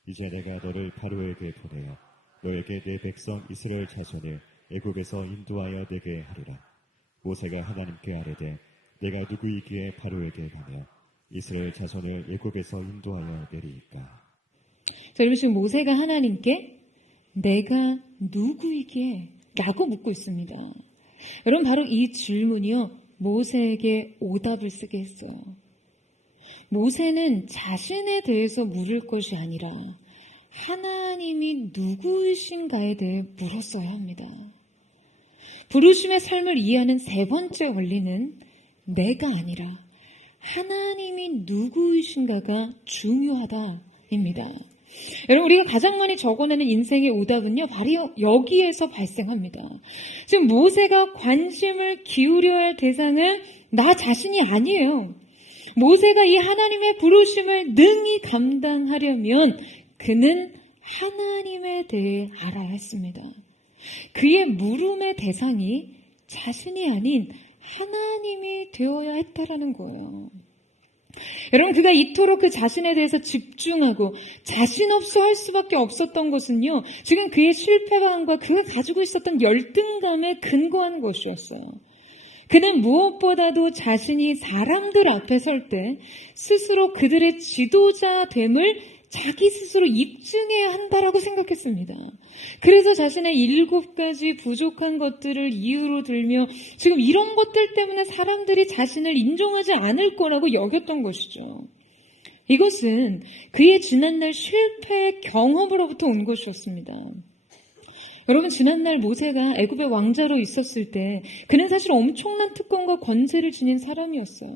이제 내가 너를 바로에게 보내어 너에게 내 백성 이스라엘 자손을 애굽에서 인도하여 내게 하리라. 모세가 하나님께 아뢰되 내가 누구이기에 바로에게 가며 이스라엘 자손을 애굽에서 인도하여 내리이까. 자, 여러분, 지금 모세가 하나님께 내가 누구이기에 라고 묻고 있습니다. 여러분, 바로 이 질문이요, 모세에게 오답을 쓰게 했어요. 모세는 자신에 대해서 물을 것이 아니라 하나님이 누구이신가에 대해 물었어야 합니다. 부르심의 삶을 이해하는 세 번째 원리는 내가 아니라 하나님이 누구이신가가 중요하다입니다. 여러분, 우리가 가장 많이 적어내는 인생의 오답은요, 바로 여기에서 발생합니다. 지금 모세가 관심을 기울여야 할 대상은 나 자신이 아니에요. 모세가 이 하나님의 부르심을 능히 감당하려면 그는 하나님에 대해 알아야 했습니다. 그의 물음의 대상이 자신이 아닌 하나님이 되어야 했다라는 거예요. 여러분, 그가 이토록 그 자신에 대해서 집중하고 자신 없어 할 수밖에 없었던 것은요, 지금 그의 실패감과 그가 가지고 있었던 열등감에 근거한 것이었어요. 그는 무엇보다도 자신이 사람들 앞에 설 때 스스로 그들의 지도자됨을 자기 스스로 입증해야 한다라고 생각했습니다. 그래서 자신의 7가지 부족한 것들을 이유로 들며 지금 이런 것들 때문에 사람들이 자신을 인정하지 않을 거라고 여겼던 것이죠. 이것은 그의 지난날 실패의 경험으로부터 온 것이었습니다. 여러분, 지난날 모세가 애굽의 왕자로 있었을 때 그는 사실 엄청난 특권과 권세를 지닌 사람이었어요.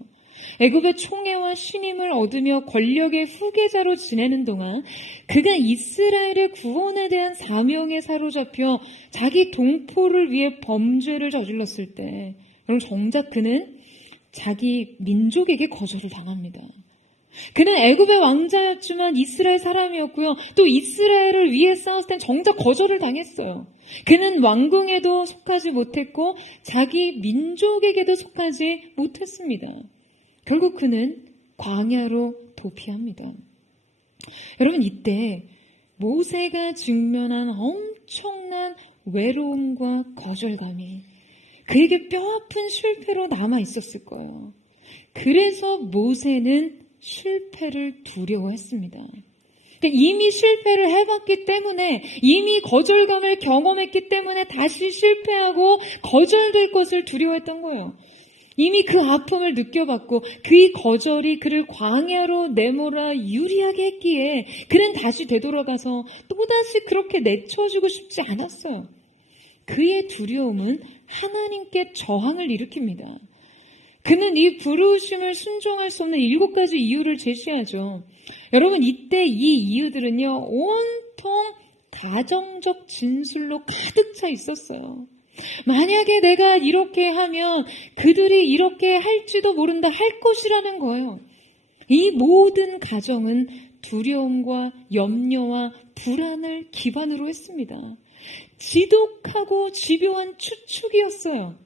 애굽의 총애와 신임을 얻으며 권력의 후계자로 지내는 동안 그가 이스라엘의 구원에 대한 사명에 사로잡혀 자기 동포를 위해 범죄를 저질렀을 때 여러분, 정작 그는 자기 민족에게 거절을 당합니다. 그는 애굽의 왕자였지만 이스라엘 사람이었고요. 또 이스라엘을 위해 싸웠을 땐 정작 거절을 당했어요. 그는 왕궁에도 속하지 못했고 자기 민족에게도 속하지 못했습니다. 결국 그는 광야로 도피합니다. 여러분, 이때 모세가 직면한 엄청난 외로움과 거절감이 그에게 뼈아픈 실패로 남아 있었을 거예요. 그래서 모세는 실패를 두려워했습니다. 이미 실패를 해봤기 때문에, 이미 거절감을 경험했기 때문에 다시 실패하고 거절될 것을 두려워했던 거예요. 이미 그 아픔을 느껴봤고 그의 거절이 그를 광야로 내몰아 유리하게 했기에 그는 다시 되돌아가서 또다시 그렇게 내쳐주고 싶지 않았어요. 그의 두려움은 하나님께 저항을 일으킵니다. 그는 이 부르심을 순종할 수 없는 7가지 이유를 제시하죠. 여러분, 이때 이 이유들은요, 온통 가정적 진술로 가득 차 있었어요. 만약에 내가 이렇게 하면 그들이 이렇게 할지도 모른다, 할 것이라는 거예요. 이 모든 가정은 두려움과 염려와 불안을 기반으로 했습니다. 지독하고 집요한 추측이었어요.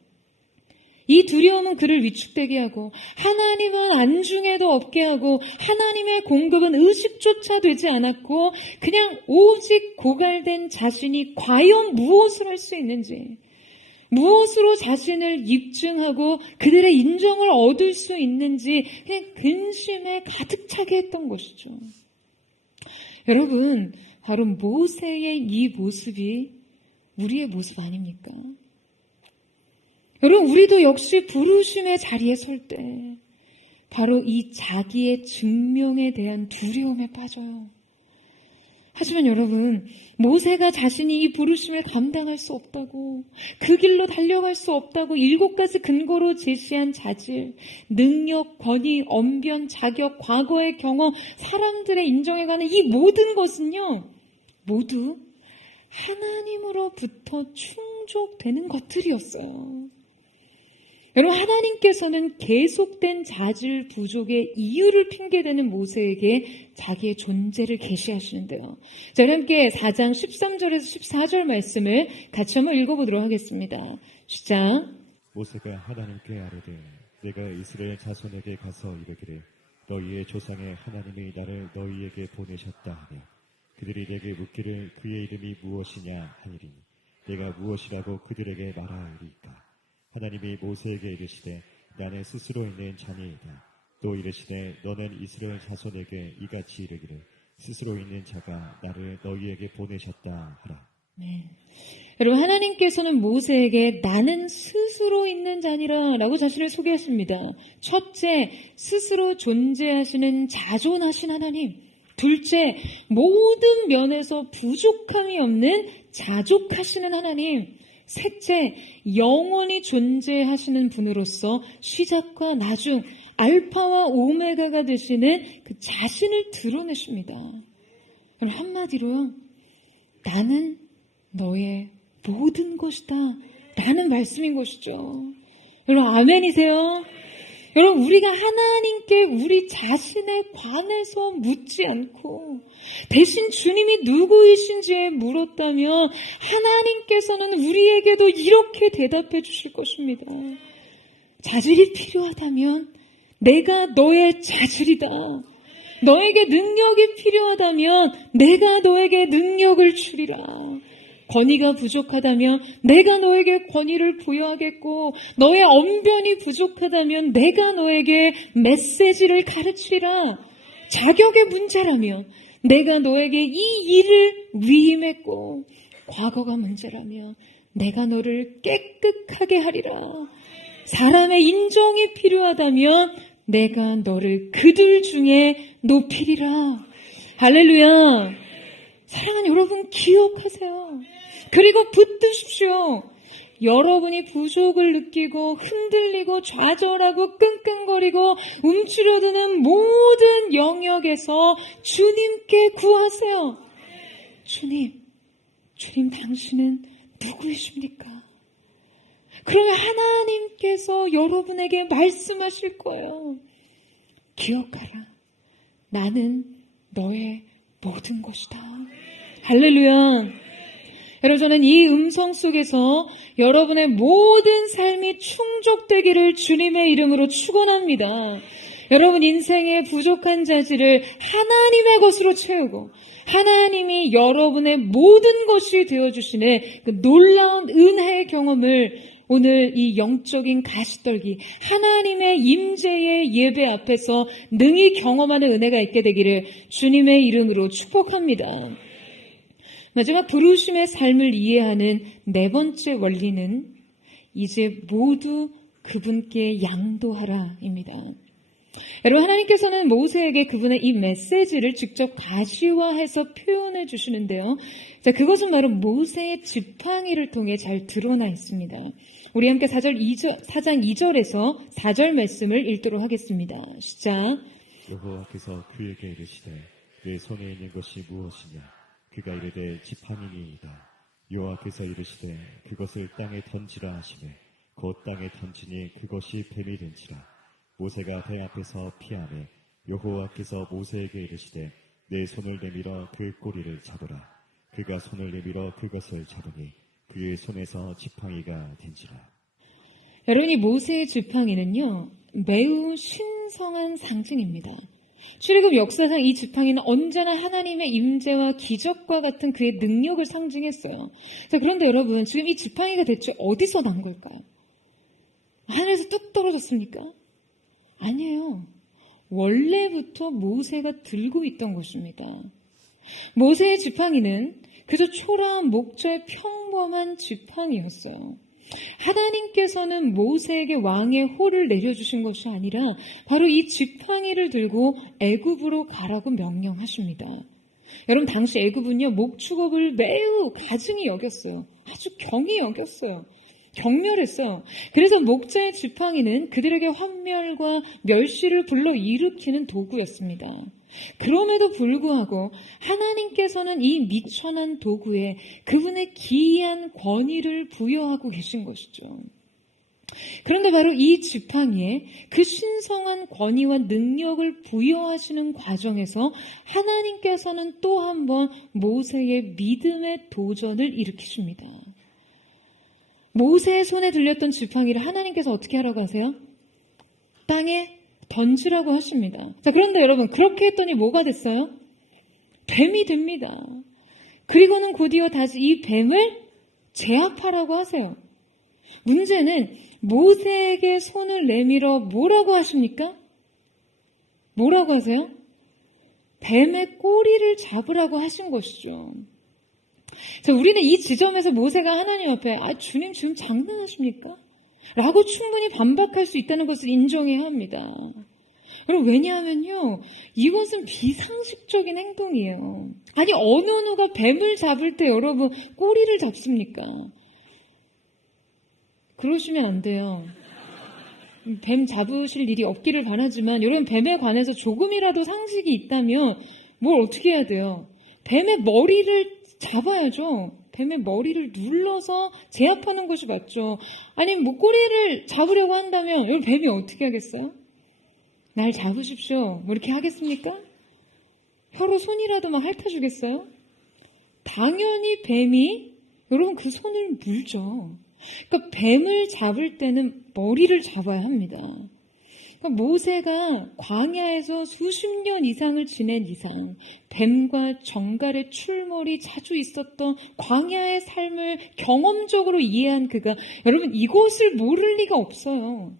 이 두려움은 그를 위축되게 하고 하나님은 안중에도 없게 하고 하나님의 공급은 의식조차 되지 않았고 그냥 오직 고갈된 자신이 과연 무엇을 할 수 있는지, 무엇으로 자신을 입증하고 그들의 인정을 얻을 수 있는지 그냥 근심에 가득 차게 했던 것이죠. 여러분, 바로 모세의 이 모습이 우리의 모습 아닙니까? 여러분, 우리도 역시 부르심의 자리에 설 때 바로 이 자기의 증명에 대한 두려움에 빠져요. 하지만 여러분, 모세가 자신이 이 부르심을 감당할 수 없다고, 그 길로 달려갈 수 없다고 7가지 근거로 제시한 자질, 능력, 권위, 언변, 자격, 과거의 경험, 사람들의 인정해가는 이 모든 것은요, 모두 하나님으로부터 충족되는 것들이었어요. 여러분, 하나님께서는 계속된 자질 부족의 이유를 핑계대는 모세에게 자기의 존재를 계시하시는데요. 자, 함께 4장 13절에서 14절 말씀을 같이 한번 읽어보도록 하겠습니다. 시작. 모세가 하나님께 아뢰되 내가 이스라엘 자손에게 가서 이르기를 너희의 조상의 하나님이 나를 너희에게 보내셨다 하며 그들이 내게 묻기를 그의 이름이 무엇이냐 하니니 내가 무엇이라고 그들에게 말하리까. 하나님이 모세에게 이르시되 나는 스스로 있는 자니이다. 또 이르시되 너는 이스라엘 자손에게 이같이 이르기를 스스로 있는 자가 나를 너희에게 보내셨다 하라. 네. 여러분, 하나님께서는 모세에게 나는 스스로 있는 자니라 라고 자신을 소개하십니다. 첫째, 스스로 존재하시는 자존하신 하나님. 둘째, 모든 면에서 부족함이 없는 자족하시는 하나님. 셋째, 영원히 존재하시는 분으로서 시작과 나중, 알파와 오메가가 되시는 그 자신을 드러내십니다. 한마디로요, 나는 너의 모든 것이다 라는 말씀인 것이죠. 여러분, 아멘이세요? 여러분, 우리가 하나님께 우리 자신에 관해서 묻지 않고 대신 주님이 누구이신지에 물었다면 하나님께서는 우리에게도 이렇게 대답해 주실 것입니다. 자질이 필요하다면 내가 너의 자질이다. 너에게 능력이 필요하다면 내가 너에게 능력을 주리라. 권위가 부족하다면 내가 너에게 권위를 부여하겠고 너의 언변이 부족하다면 내가 너에게 메시지를 가르치리라. 자격의 문제라면 내가 너에게 이 일을 위임했고 과거가 문제라며 내가 너를 깨끗하게 하리라. 사람의 인정이 필요하다면 내가 너를 그들 중에 높이리라. 할렐루야. 사랑하는 여러분, 기억하세요. 그리고 붙드십시오. 여러분이 부족을 느끼고 흔들리고 좌절하고 끙끙거리고 움츠려드는 모든 영역에서 주님께 구하세요. 주님 당신은 누구이십니까? 그러면 하나님께서 여러분에게 말씀하실 거예요. 기억하라. 나는 너의 모든 것이다. 할렐루야. 여러분, 저는 이 음성 속에서 여러분의 모든 삶이 충족되기를 주님의 이름으로 축원합니다. 여러분 인생의 부족한 자질을 하나님의 것으로 채우고 하나님이 여러분의 모든 것이 되어주시는 그 놀라운 은혜의 경험을 오늘 이 영적인 가시떨기 하나님의 임재의 예배 앞에서 능히 경험하는 은혜가 있게 되기를 주님의 이름으로 축복합니다. 마지막 부르심의 삶을 이해하는 네 번째 원리는 이제 모두 그분께 양도하라입니다. 여러분, 하나님께서는 모세에게 그분의 이 메시지를 직접 가시화해서 표현해 주시는데요. 자, 그것은 바로 모세의 지팡이를 통해 잘 드러나 있습니다. 우리 함께 4장 2절에서 4절 말씀을 읽도록 하겠습니다. 시작. 여호와께서 그에게 이르시되 내 손에 있는 것이 무엇이냐? 그가 이르되 지팡이니이다. 여호와께서 이르시되 그것을 땅에 던지라 하시매 곧 땅에 던지니 그것이 뱀이 된지라. 모세가 배 앞에서 피하매 여호와께서 모세에게 이르시되 내 손을 내밀어 그 꼬리를 잡으라. 그가 손을 내밀어 그것을 잡으니 그의 손에서 지팡이가 된지라. 여러분, 이 모세의 지팡이는요 매우 신성한 상징입니다. 출애굽 역사상 이 지팡이는 언제나 하나님의 임재와 기적과 같은 그의 능력을 상징했어요. 자, 그런데 여러분, 지금 이 지팡이가 대체 어디서 난 걸까요? 하늘에서 뚝 떨어졌습니까? 아니에요. 원래부터 모세가 들고 있던 것입니다. 모세의 지팡이는 그저 초라한 목자의 평범한 지팡이였어요. 하나님께서는 모세에게 왕의 호를 내려주신 것이 아니라 바로 이 지팡이를 들고 애굽으로 가라고 명령하십니다. 여러분, 당시 애굽은요 목축업을 매우 가증히 여겼어요. 아주 경히 여겼어요. 경멸했어요. 그래서 목자의 지팡이는 그들에게 환멸과 멸시를 불러일으키는 도구였습니다. 그럼에도 불구하고 하나님께서는 이 미천한 도구에 그분의 기이한 권위를 부여하고 계신 것이죠. 그런데 바로 이 지팡이에 그 신성한 권위와 능력을 부여하시는 과정에서 하나님께서는 또 한 번 모세의 믿음의 도전을 일으키십니다. 모세의 손에 들렸던 지팡이를 하나님께서 어떻게 하라고 하세요? 땅에 던지라고 하십니다. 자, 그런데 여러분, 그렇게 했더니 뭐가 됐어요? 뱀이 됩니다. 그리고는 곧이어 다시 이 뱀을 제압하라고 하세요. 문제는 모세에게 손을 내밀어 뭐라고 하십니까? 뭐라고 하세요? 뱀의 꼬리를 잡으라고 하신 것이죠. 자, 우리는 이 지점에서 모세가 하나님 앞에 주님 지금 장난하십니까? 라고 충분히 반박할 수 있다는 것을 인정해야 합니다. 여러분, 왜냐하면요 이것은 비상식적인 행동이에요. 아니, 어느 누가 뱀을 잡을 때 여러분 꼬리를 잡습니까? 그러시면 안 돼요. 뱀 잡으실 일이 없기를 바라지만 여러분, 뱀에 관해서 조금이라도 상식이 있다면 뭘 어떻게 해야 돼요? 뱀의 머리를 잡아야죠. 뱀의 머리를 눌러서 제압하는 것이 맞죠. 아니면 뭐 꼬리를 잡으려고 한다면 여러분, 뱀이 어떻게 하겠어요? 날 잡으십시오. 뭐 이렇게 하겠습니까? 혀로 손이라도 막 핥아주겠어요? 당연히 뱀이 여러분 그 손을 물죠. 그러니까 뱀을 잡을 때는 머리를 잡아야 합니다. 그러니까 모세가 광야에서 수십 년 이상을 지낸 이상 뱀과 정갈의 출몰이 자주 있었던 광야의 삶을 경험적으로 이해한 그가 여러분 이것을 모를 리가 없어요.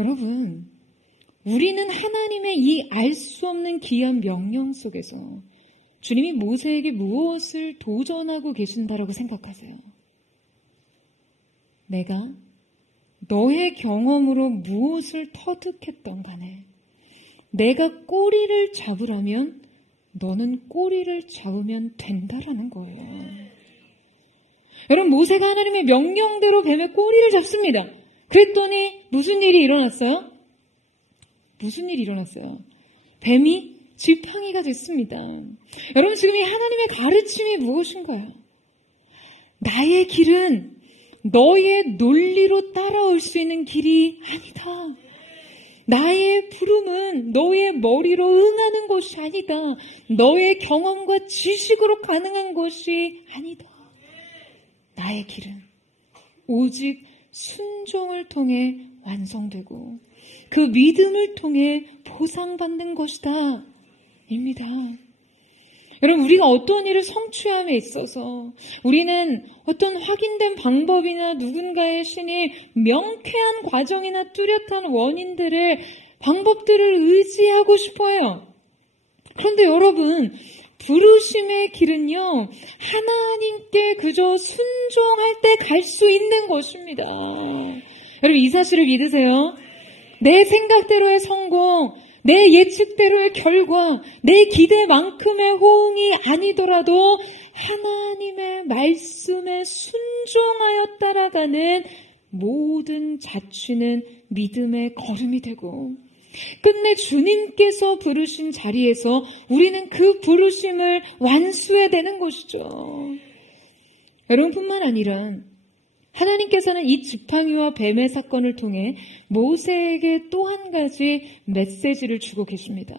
여러분, 우리는 하나님의 이 알 수 없는 귀한 명령 속에서 주님이 모세에게 무엇을 도전하고 계신다라고 생각하세요? 내가 너의 경험으로 무엇을 터득했던 간에 내가 꼬리를 잡으라면 너는 꼬리를 잡으면 된다라는 거예요. 여러분, 모세가 하나님의 명령대로 뱀의 꼬리를 잡습니다. 그랬더니 무슨 일이 일어났어요? 무슨 일이 일어났어요? 뱀이 지팡이가 됐습니다. 여러분, 지금 이 하나님의 가르침이 무엇인가요? 나의 길은 너의 논리로 따라올 수 있는 길이 아니다. 나의 부름은 너의 머리로 응하는 것이 아니다. 너의 경험과 지식으로 가능한 것이 아니다. 나의 길은 오직 순종을 통해 완성되고 그 믿음을 통해 보상받는 것이다. 입니다. 여러분, 우리가 어떤 일을 성취함에 있어서 우리는 어떤 확인된 방법이나 누군가의 신이 명쾌한 과정이나 뚜렷한 원인들을, 방법들을 의지하고 싶어요. 그런데 여러분, 부르심의 길은요, 하나님께 그저 순종할 때 갈 수 있는 것입니다. 여러분, 이 사실을 믿으세요? 내 생각대로의 성공, 내 예측대로의 결과, 내 기대만큼의 호응이 아니더라도 하나님의 말씀에 순종하여 따라가는 모든 자취는 믿음의 걸음이 되고, 끝내 주님께서 부르신 자리에서 우리는 그 부르심을 완수해야 되는 것이죠. 여러분뿐만 아니라 하나님께서는 이 지팡이와 뱀의 사건을 통해 모세에게 또 한 가지 메시지를 주고 계십니다.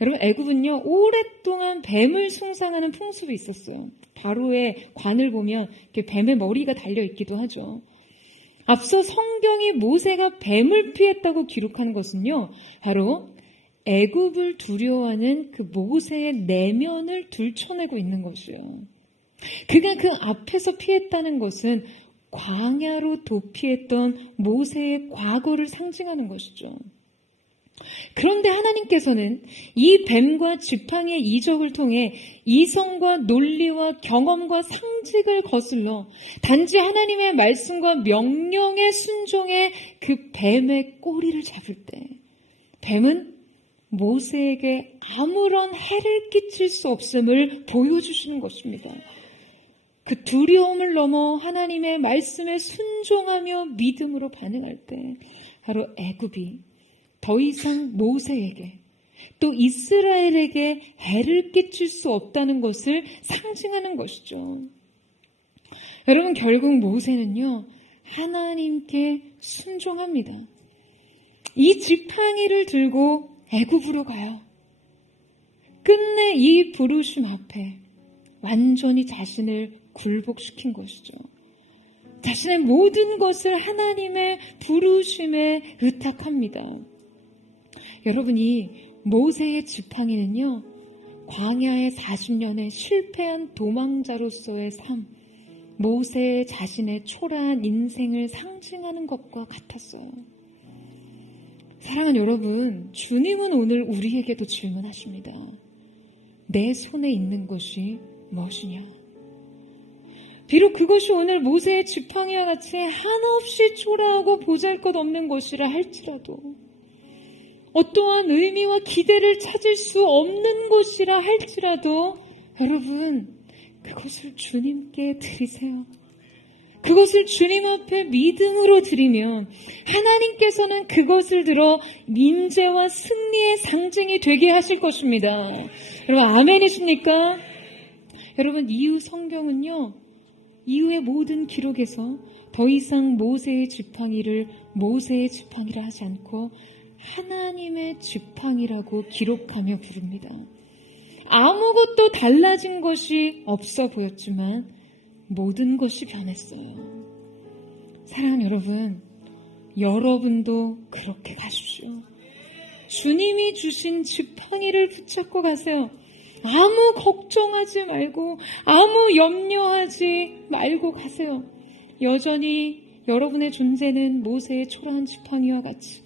여러분, 애굽은요, 오랫동안 뱀을 숭상하는 풍습이 있었어요. 바로의 관을 보면 이렇게 뱀의 머리가 달려 있기도 하죠. 앞서 성경이 모세가 뱀을 피했다고 기록한 것은요, 바로 애굽을 두려워하는 그 모세의 내면을 들춰내고 있는 것이에요. 그가 그 앞에서 피했다는 것은 광야로 도피했던 모세의 과거를 상징하는 것이죠. 그런데 하나님께서는 이 뱀과 지팡이의 이적을 통해 이성과 논리와 경험과 상식을 거슬러 단지 하나님의 말씀과 명령에 순종해 그 뱀의 꼬리를 잡을 때 뱀은 모세에게 아무런 해를 끼칠 수 없음을 보여주시는 것입니다. 그 두려움을 넘어 하나님의 말씀에 순종하며 믿음으로 반응할 때 바로 애굽이 더 이상 모세에게 또 이스라엘에게 해를 끼칠 수 없다는 것을 상징하는 것이죠. 여러분, 결국 모세는요, 하나님께 순종합니다. 이 지팡이를 들고 애굽으로 가요. 끝내 이 부르심 앞에 완전히 자신을 굴복시킨 것이죠. 자신의 모든 것을 하나님의 부르심에 의탁합니다. 여러분이 모세의 지팡이는요, 광야의 40년의 실패한 도망자로서의 삶, 모세 자신의 초라한 인생을 상징하는 것과 같았어요. 사랑하는 여러분, 주님은 오늘 우리에게도 질문하십니다. 내 손에 있는 것이 무엇이냐? 비록 그것이 오늘 모세의 지팡이와 같이 한없이 초라하고 보잘것없는 것이라 할지라도, 어떠한 의미와 기대를 찾을 수 없는 것이라 할지라도, 여러분, 그것을 주님께 드리세요. 그것을 주님 앞에 믿음으로 드리면 하나님께서는 그것을 들어 민재와 승리의 상징이 되게 하실 것입니다. 여러분, 아멘이십니까? 여러분, 이후 성경은요, 이후의 모든 기록에서 더 이상 모세의 지팡이를 모세의 지팡이라 하지 않고 하나님의 지팡이라고 기록하며 부릅니다. 아무것도 달라진 것이 없어 보였지만 모든 것이 변했어요. 사랑하는 여러분, 여러분도 그렇게 가십시오. 주님이 주신 지팡이를 붙잡고 가세요. 아무 걱정하지 말고, 아무 염려하지 말고 가세요. 여전히 여러분의 존재는 모세의 초라한 지팡이와 같이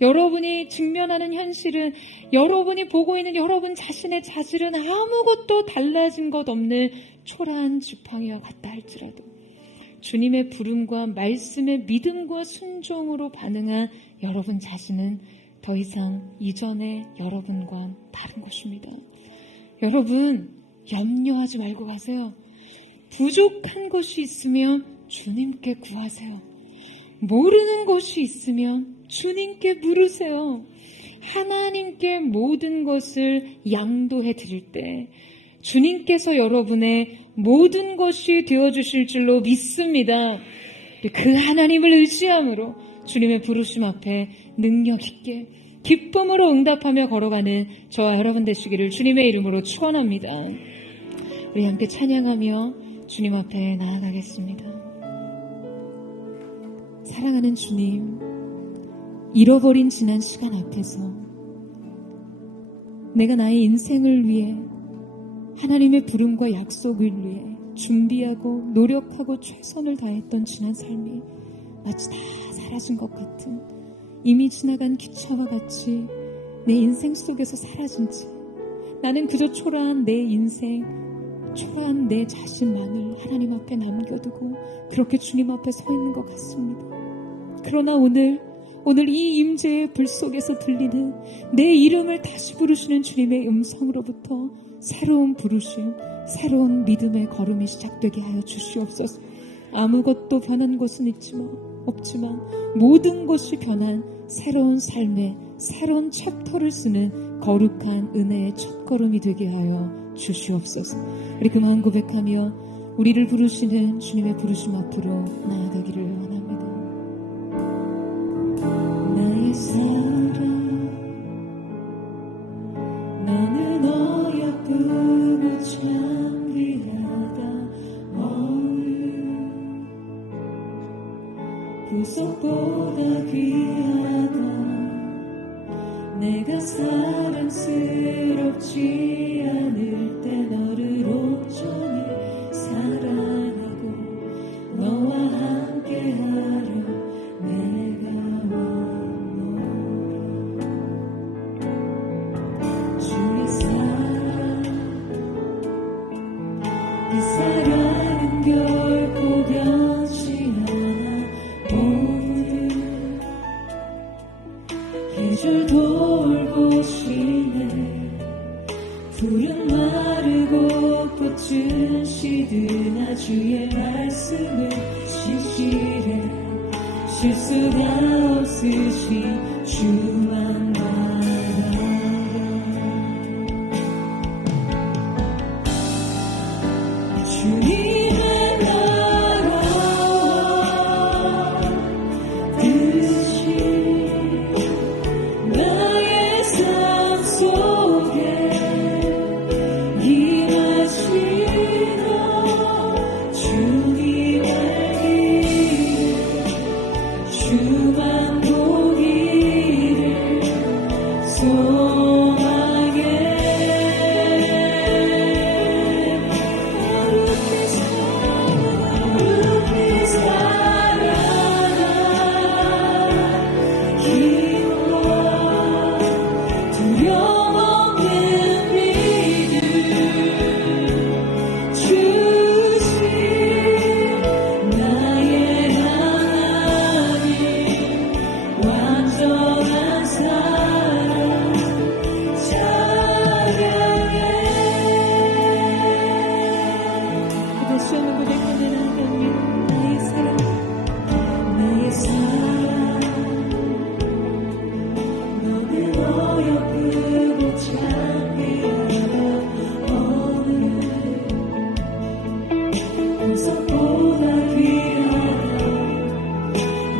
여러분이 직면하는 현실은, 여러분이 보고 있는 여러분 자신의 자질은 아무것도 달라진 것 없는 초라한 지팡이와 같다 할지라도 주님의 부름과 말씀의 믿음과 순종으로 반응한 여러분 자신은 더 이상 이전의 여러분과 다른 것입니다. 여러분, 염려하지 말고 가세요. 부족한 것이 있으면 주님께 구하세요. 모르는 것이 있으면 주님께 물으세요. 하나님께 모든 것을 양도해 드릴 때 주님께서 여러분의 모든 것이 되어주실 줄로 믿습니다. 그 하나님을 의지함으로 주님의 부르심 앞에 능력 있게 기쁨으로 응답하며 걸어가는 저와 여러분 되시기를 주님의 이름으로 축원합니다. 우리 함께 찬양하며 주님 앞에 나아가겠습니다. 사랑하는 주님, 잃어버린 지난 시간 앞에서 내가 나의 인생을 위해 하나님의 부름과 약속을 위해 준비하고 노력하고 최선을 다했던 지난 삶이 마치 다 사라진 것 같은, 이미 지나간 기차와 같이 내 인생 속에서 사라진 채 나는 그저 초라한 내 인생, 초라한 내 자신만을 하나님 앞에 남겨두고 그렇게 주님 앞에 서 있는 것 같습니다. 그러나 오늘 이 임재의 불 속에서 들리는 내 이름을 다시 부르시는 주님의 음성으로부터 새로운 부르심, 새로운 믿음의 걸음이 시작되게 하여 주시옵소서. 아무것도 변한 것은 없지만 모든 것이 변한 새로운 삶의 새로운 챕터를 쓰는 거룩한 은혜의 첫걸음이 되게 하여 주시옵소서. 우리 그 마음 고백하며 우리를 부르시는 주님의 부르심 앞으로 나아가기를 원합니다. 나의 사랑, 너는 어여쁘고 참 귀하다. 구속보다 귀하다. 내가 사랑스럽지 않을 때 너를 온전히 사랑하고 너와 함께하려 내가 원하노라. 주의 사랑, 그 사랑은 결코 변치 않아. 오늘 계절 돌보시네. 풀은 마르고 꽃은 시드나 주의 말씀은 신실해. 실수가 없으신 주만 바라봐. 주님의 나라와 뜻이 나의 삶 속에 임하시나. 주님의 길을 주만 보기를 소망해. 룩히 살아라. 힘과 두려움 없는 믿음 주신 나의 하나님, 완전한 사랑 찬양해. 다시 한번 고백하는 하나님, 나의 사랑, 나의 사랑, 너는 어여쁘고 참 귀하다. 오늘은 구속보다 귀하다.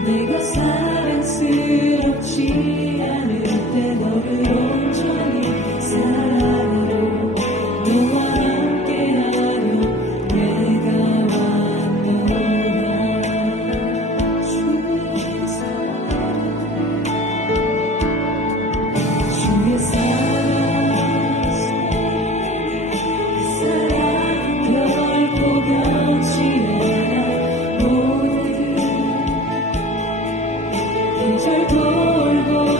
내가 사랑스럽지 않을 때 너를 온전히 사랑하고 너와 함께하려 내가 왔노라. 주의 사랑, 주의 사랑, 그 사랑은 결코 변치 않아. 오늘은 계절 돌보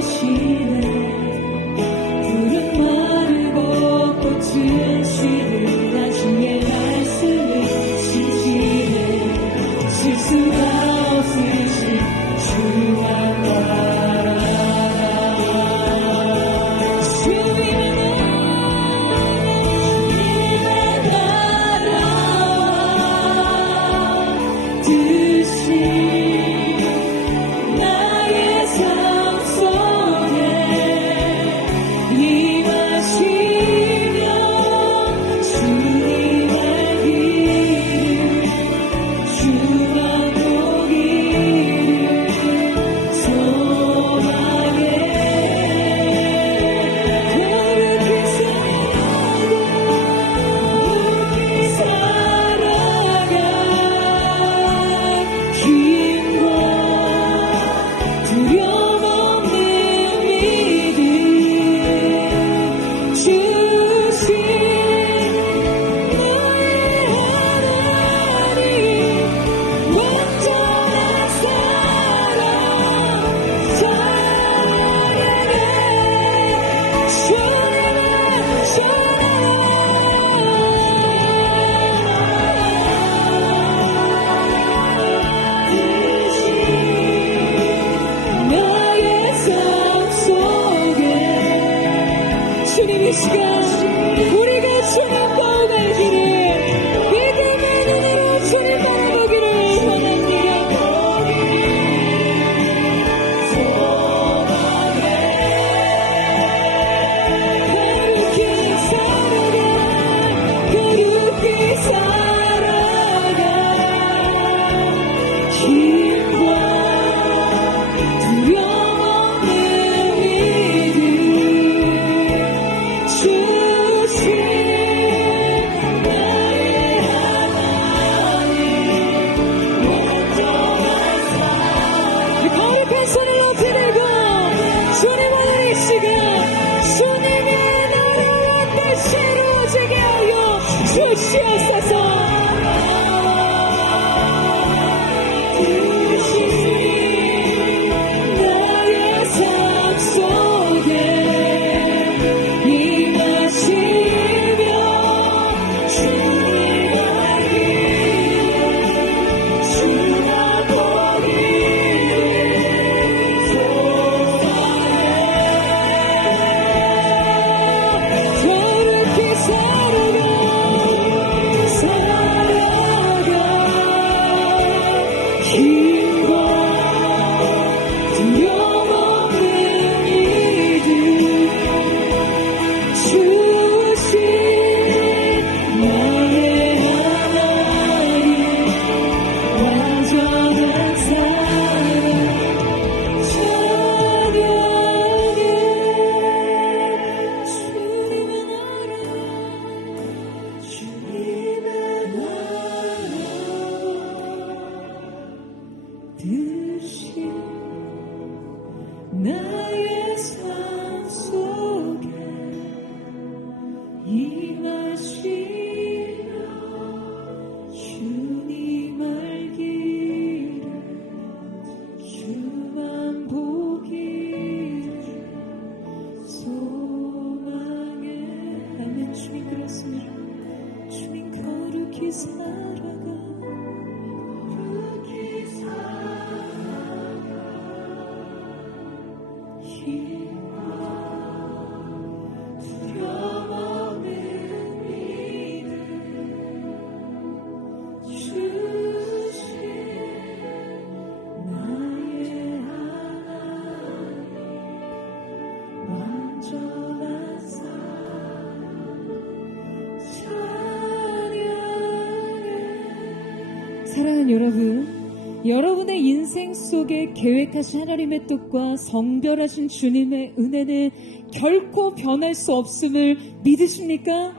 사랑하는 여러분, 여러분의 인생 속에 계획하신 하나님의 뜻과 성별하신 주님의 은혜는 결코 변할 수 없음을 믿으십니까?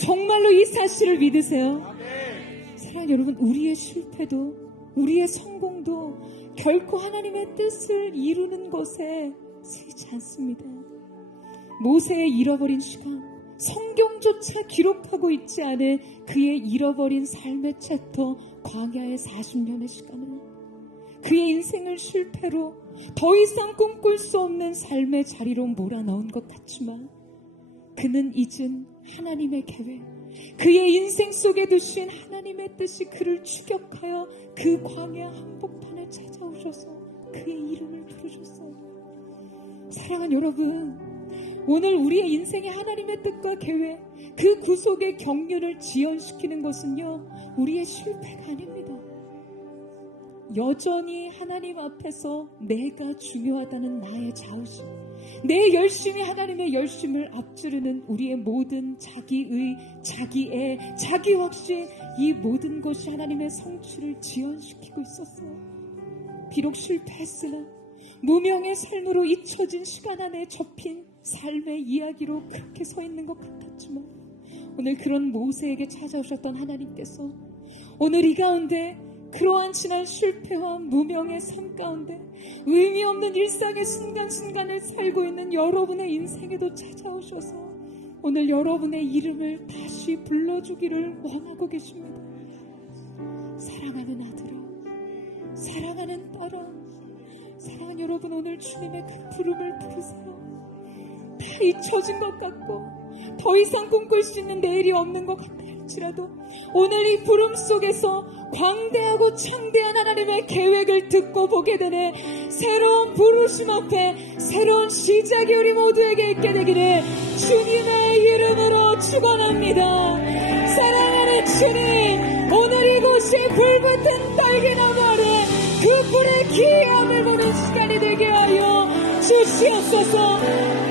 정말로 이 사실을 믿으세요? 사랑하는 여러분, 우리의 실패도 우리의 성공도 결코 하나님의 뜻을 이루는 것에 쓰이지 않습니다. 모세의 잃어버린 시간, 성경조차 기록하고 있지 않은 그의 잃어버린 삶의 챕터, 광야의 40년의 시간은 그의 인생을 실패로 더 이상 꿈꿀 수 없는 삶의 자리로 몰아넣은 것 같지만 그는 잊은 하나님의 계획, 그의 인생 속에 두신 하나님의 뜻이 그를 추격하여 그 광야 한복판에 찾아오셔서 그의 이름을 부르셨어요. 사랑하는 여러분, 오늘 우리의 인생의 하나님의 뜻과 계획, 그 구속의 경륜을 지연시키는 것은요, 우리의 실패가 아닙니다. 여전히 하나님 앞에서 내가 중요하다는 나의 자부심, 내 열심이 하나님의 열심을 앞지르는 우리의 모든 자기의, 자기애, 자기 확신, 이 모든 것이 하나님의 성취를 지연시키고 있었어요. 비록 실패했으나 무명의 삶으로 잊혀진 시간 안에 접힌 삶의 이야기로 그렇게 서 있는 것 같았지만 오늘 그런 모세에게 찾아오셨던 하나님께서 오늘 이 가운데 그러한 지난 실패와 무명의 삶 가운데 의미 없는 일상의 순간순간을 살고 있는 여러분의 인생에도 찾아오셔서 오늘 여러분의 이름을 다시 불러주기를 원하고 계십니다. 사랑하는 아들아, 사랑하는 딸아, 사랑하는 여러분, 오늘 주님의 그 부름을 부르세요. 다 잊혀진 것 같고 더 이상 꿈꿀 수 있는 내일이 없는 것 같다 할지라도 오늘 이 부름 속에서 광대하고 창대한 하나님의 계획을 듣고 보게 되네 새로운 부르심 앞에 새로운 시작이 우리 모두에게 있게 되기를 주님의 이름으로 축원합니다. 사랑하는 주님, 오늘 이곳에 불붙은 딸기나무 아래 그 불의 기이함을 보는 시간이 되게 하여 주시옵소서.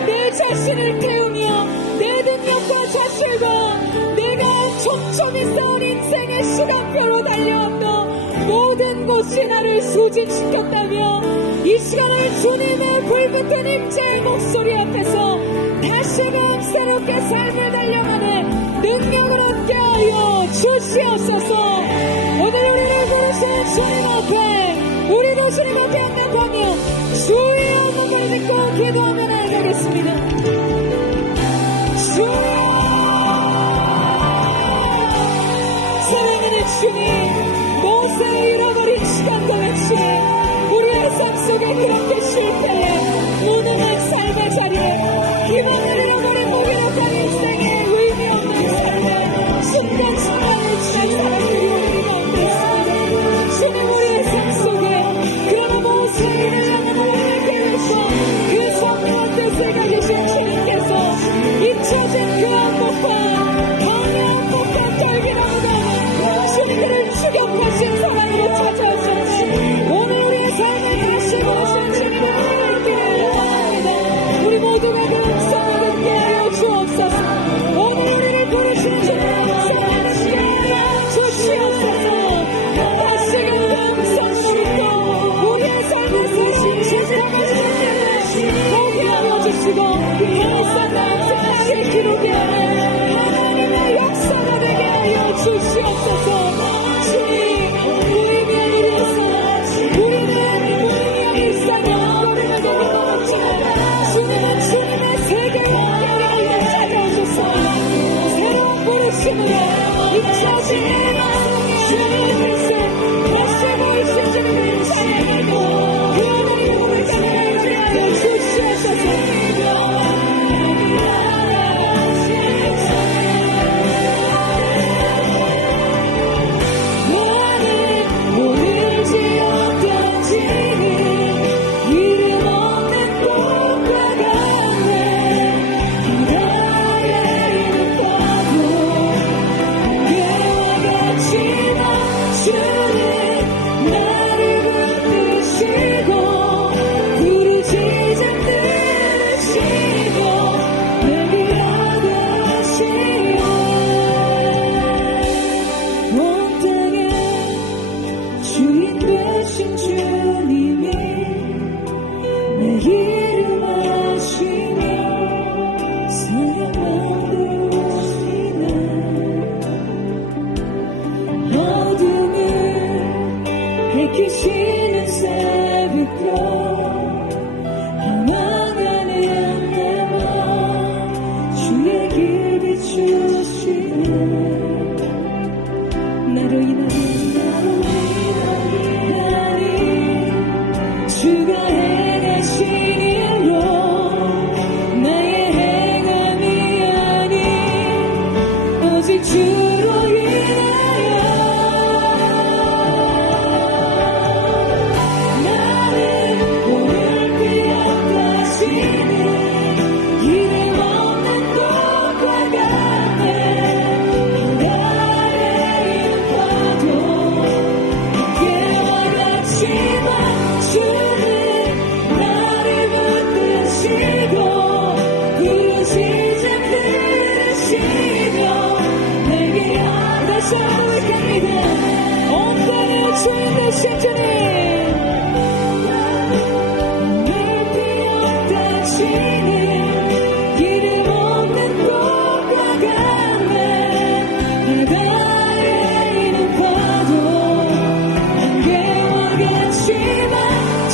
내 자신을 태우며 내 능력과 자질과 내가 촘촘히 쌓은 인생의 시간표로 달려왔던 모든 곳이 나를 소진시켰다며 이 시간을 주님의 불붙은 임재의 목소리 앞에서 다시금 새롭게 삶을 달려가는 능력을 얻게 하여 주시옵소서. 오늘 우리를 부르시는 주님 앞에 우리도 주님 앞에 응답하며 주의 눈을 짓고 기도하며 나아가겠습니다. 주여, 사랑하는 주님, 모세의 잃어버린 시간과 맥심, 우리의 삶 속에 그렇게 실패해 무능한 삶의 자리에 기반을 잃어버린 무기력한 인생의 의미 없는 삶에 순간순간을 지난 사람들이 우리 가운데 있습니다. 주님, 우리의 삶 속에 그러나 모세를 향한 우리의 계획과 그 선명한 뜻을 가지신 주님께서 잊혀진 그 한복판, 강한 한복판 떨기나무가 주님을 추격하신 사랑으로 찾아오셨지. 오늘 우리의 삶을 다시 보신 주님을 믿기를 원합니다. 우리 모두가 그 음성을 듣게 하여 주옵소서. 오늘 우리를 부르신 주님의 음성을 듣게 하여 주시옵소서. 다시금 그 음성으로 또 우리의 삶에서 신실함을 주님께 보게 하여 주시고 일상 나의 기록에 하나님의 역사가 되게 하여 주시옵소서. 주님, 우리를 위해서 우리는 우리의 일상의 앞거리를 넘어섰지만 주님은 주님의 세계에 함께 찾아오셔서 새로운 부르심으로 잊혀진 주님의 일생 다시 보이신 주님을 찬양하고 그 하나님의 몸을 가능하게 하여 주시옵소서. 주가 행하신 일로 나의 행함이 아닌 오직 주로 인하여 나를 오늘 기억하시는 이름 없는 꽃과 같네. 나의 인파도 함께와 같지만 주는 나를 붙드시고 부르시지 들으시며 내게 다시 한번 읽습니다. 온 땅의 주인 되신 주님, 늘 기억하시는 이름 없는 꽃과 같네. 나의 이름과도 안개와 같지만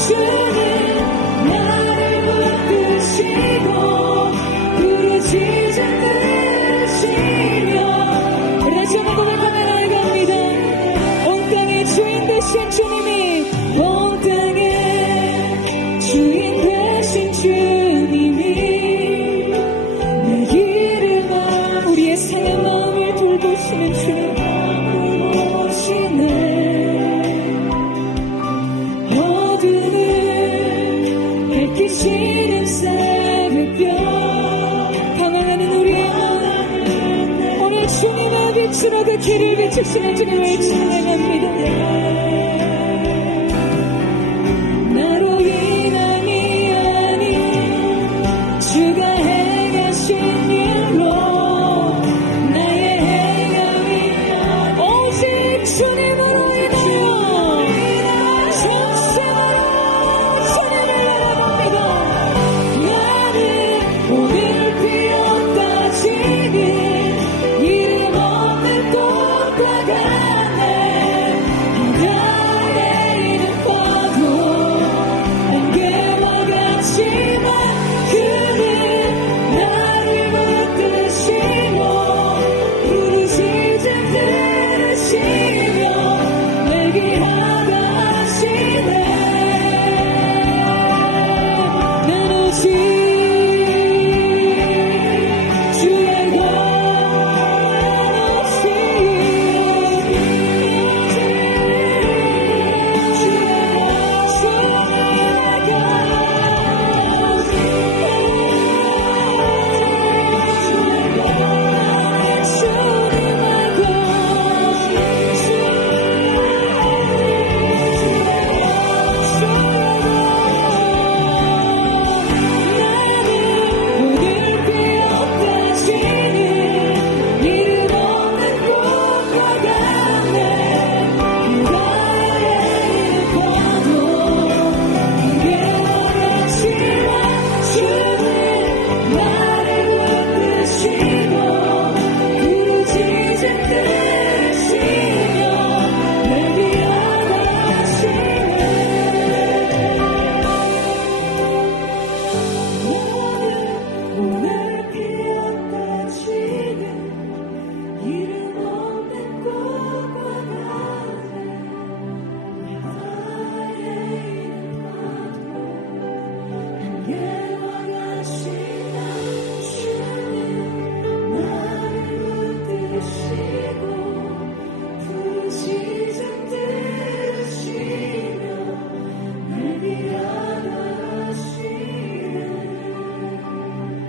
주는 나를 붙드시고 부르시지 들으시며 다시 한번 고백하며 나아갑니다. 온 땅의 주인 되신 주님이 온 땅의 주인 되신 주님이 내 이름과 우리의 상한 마음을 돌보시는 주님 돌보시네. 어둠을 밝히시는 새벽별 방황하는 우리의 마음 오늘 주님의 빛으로 그 길을 비추시는 주님을 찬양합니다. 나로 인함이 아닌 주가 행하신 일로 나의 행함이 아닌 오직 주님으로 인하여 전심으로 주님을 나갑니다. 나는 오늘 피어까지는 이름 없는 꽃과 같네. 나의 이름과도 안개와 같지만 그는 나를 붙드시고 부르시지 들으시며 내게 하다하시네. 난 오직 주의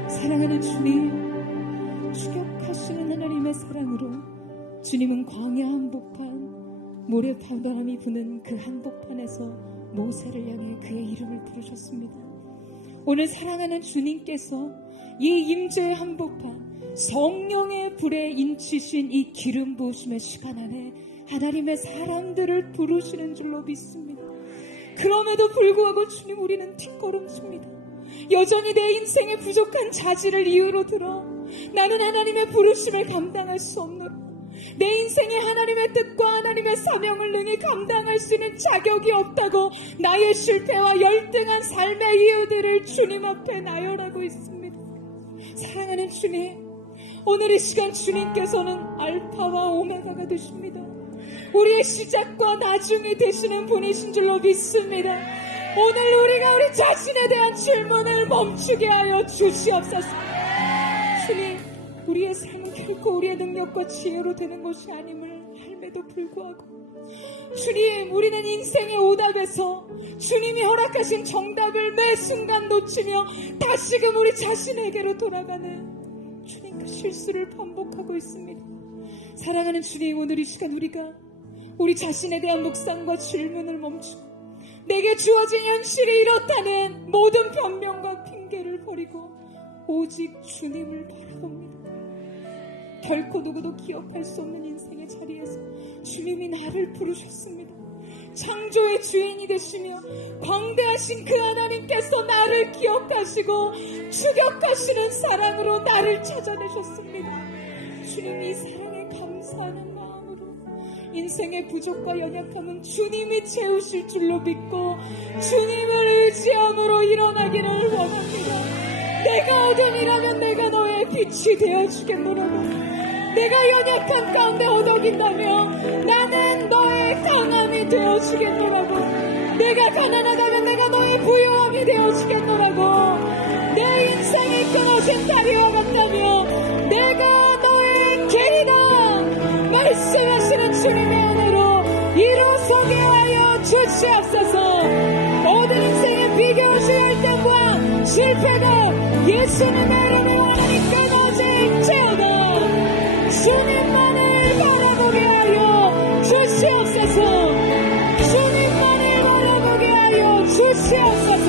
사랑하는 주님, 추격하시는 하나님의 사랑으로 주님은 광야 한복판, 모래바람이 부는 그 한복판에서 모세를 향해 그의 이름을 부르셨습니다. 오늘 사랑하는 주님께서 이 임재의 한복판, 성령의 불에 인치신 이 기름 부으심의 시간 안에 하나님의 사람들을 부르시는 줄로 믿습니다. 그럼에도 불구하고 주님, 우리는 뒷걸음칩니다. 여전히 내 인생에 부족한 자질을 이유로 들어 나는 하나님의 부르심을 감당할 수 없노라. 내 인생에 하나님의 뜻과 하나님의 사명을 능히 감당할 수 있는 자격이 없다고 나의 실패와 열등한 삶의 이유들을 주님 앞에 나열하고 있습니다. 사랑하는 주님, 오늘 이 시간 주님께서는 알파와 오메가가 되십니다. 우리의 시작과 나중이 되시는 분이신 줄로 믿습니다. 오늘 우리가 우리 자신에 대한 질문을 멈추게 하여 주시옵소서. 주님, 우리의 삶은 결코 우리의 능력과 지혜로 되는 것이 아님을 알매도 불구하고 주님, 우리는 인생의 오답에서 주님이 허락하신 정답을 매 순간 놓치며 다시금 우리 자신에게로 돌아가는 주님, 그 실수를 반복하고 있습니다. 사랑하는 주님, 오늘 이 시간 우리가 우리 자신에 대한 묵상과 질문을 멈추고 내게 주어진 현실이 이렇다는 모든 변명과 핑계를 버리고 오직 주님을 바라봅니다. 결코 누구도 기억할 수 없는 인생의 자리에서 주님이 나를 부르셨습니다. 창조의 주인이 되시며 광대하신 그 하나님께서 나를 기억하시고 추격하시는 사랑으로 나를 찾아내셨습니다. 주님, 이 사랑에 감사하는 마음으로 인생의 부족과 연약함은 주님이 채우실 줄로 믿고 주님을 의지함으로 일어나기를 원합니다. 내가 어둠이라면 내가 너의 빛이 되어주겠노라고. 내가 연약한 가운데 어덕인다며 나는 너의 강함이 되어주겠노라고. 내가 가난하다면 내가 너의 부유함이 되어주겠노라고. 내 인생이 끊어진 다리와 같다며 내가 너의 길이다 말씀하시는 주님의 은혜로 이루소게 하여 주시옵소서. 모든 인생의 비교시 갈등과 실패가 예수님의 이름으로 하나님 끊어질지어다. 주님만을 바라보게 하여 주시옵소서. 주님만을 바라보게 하여 주시옵소서.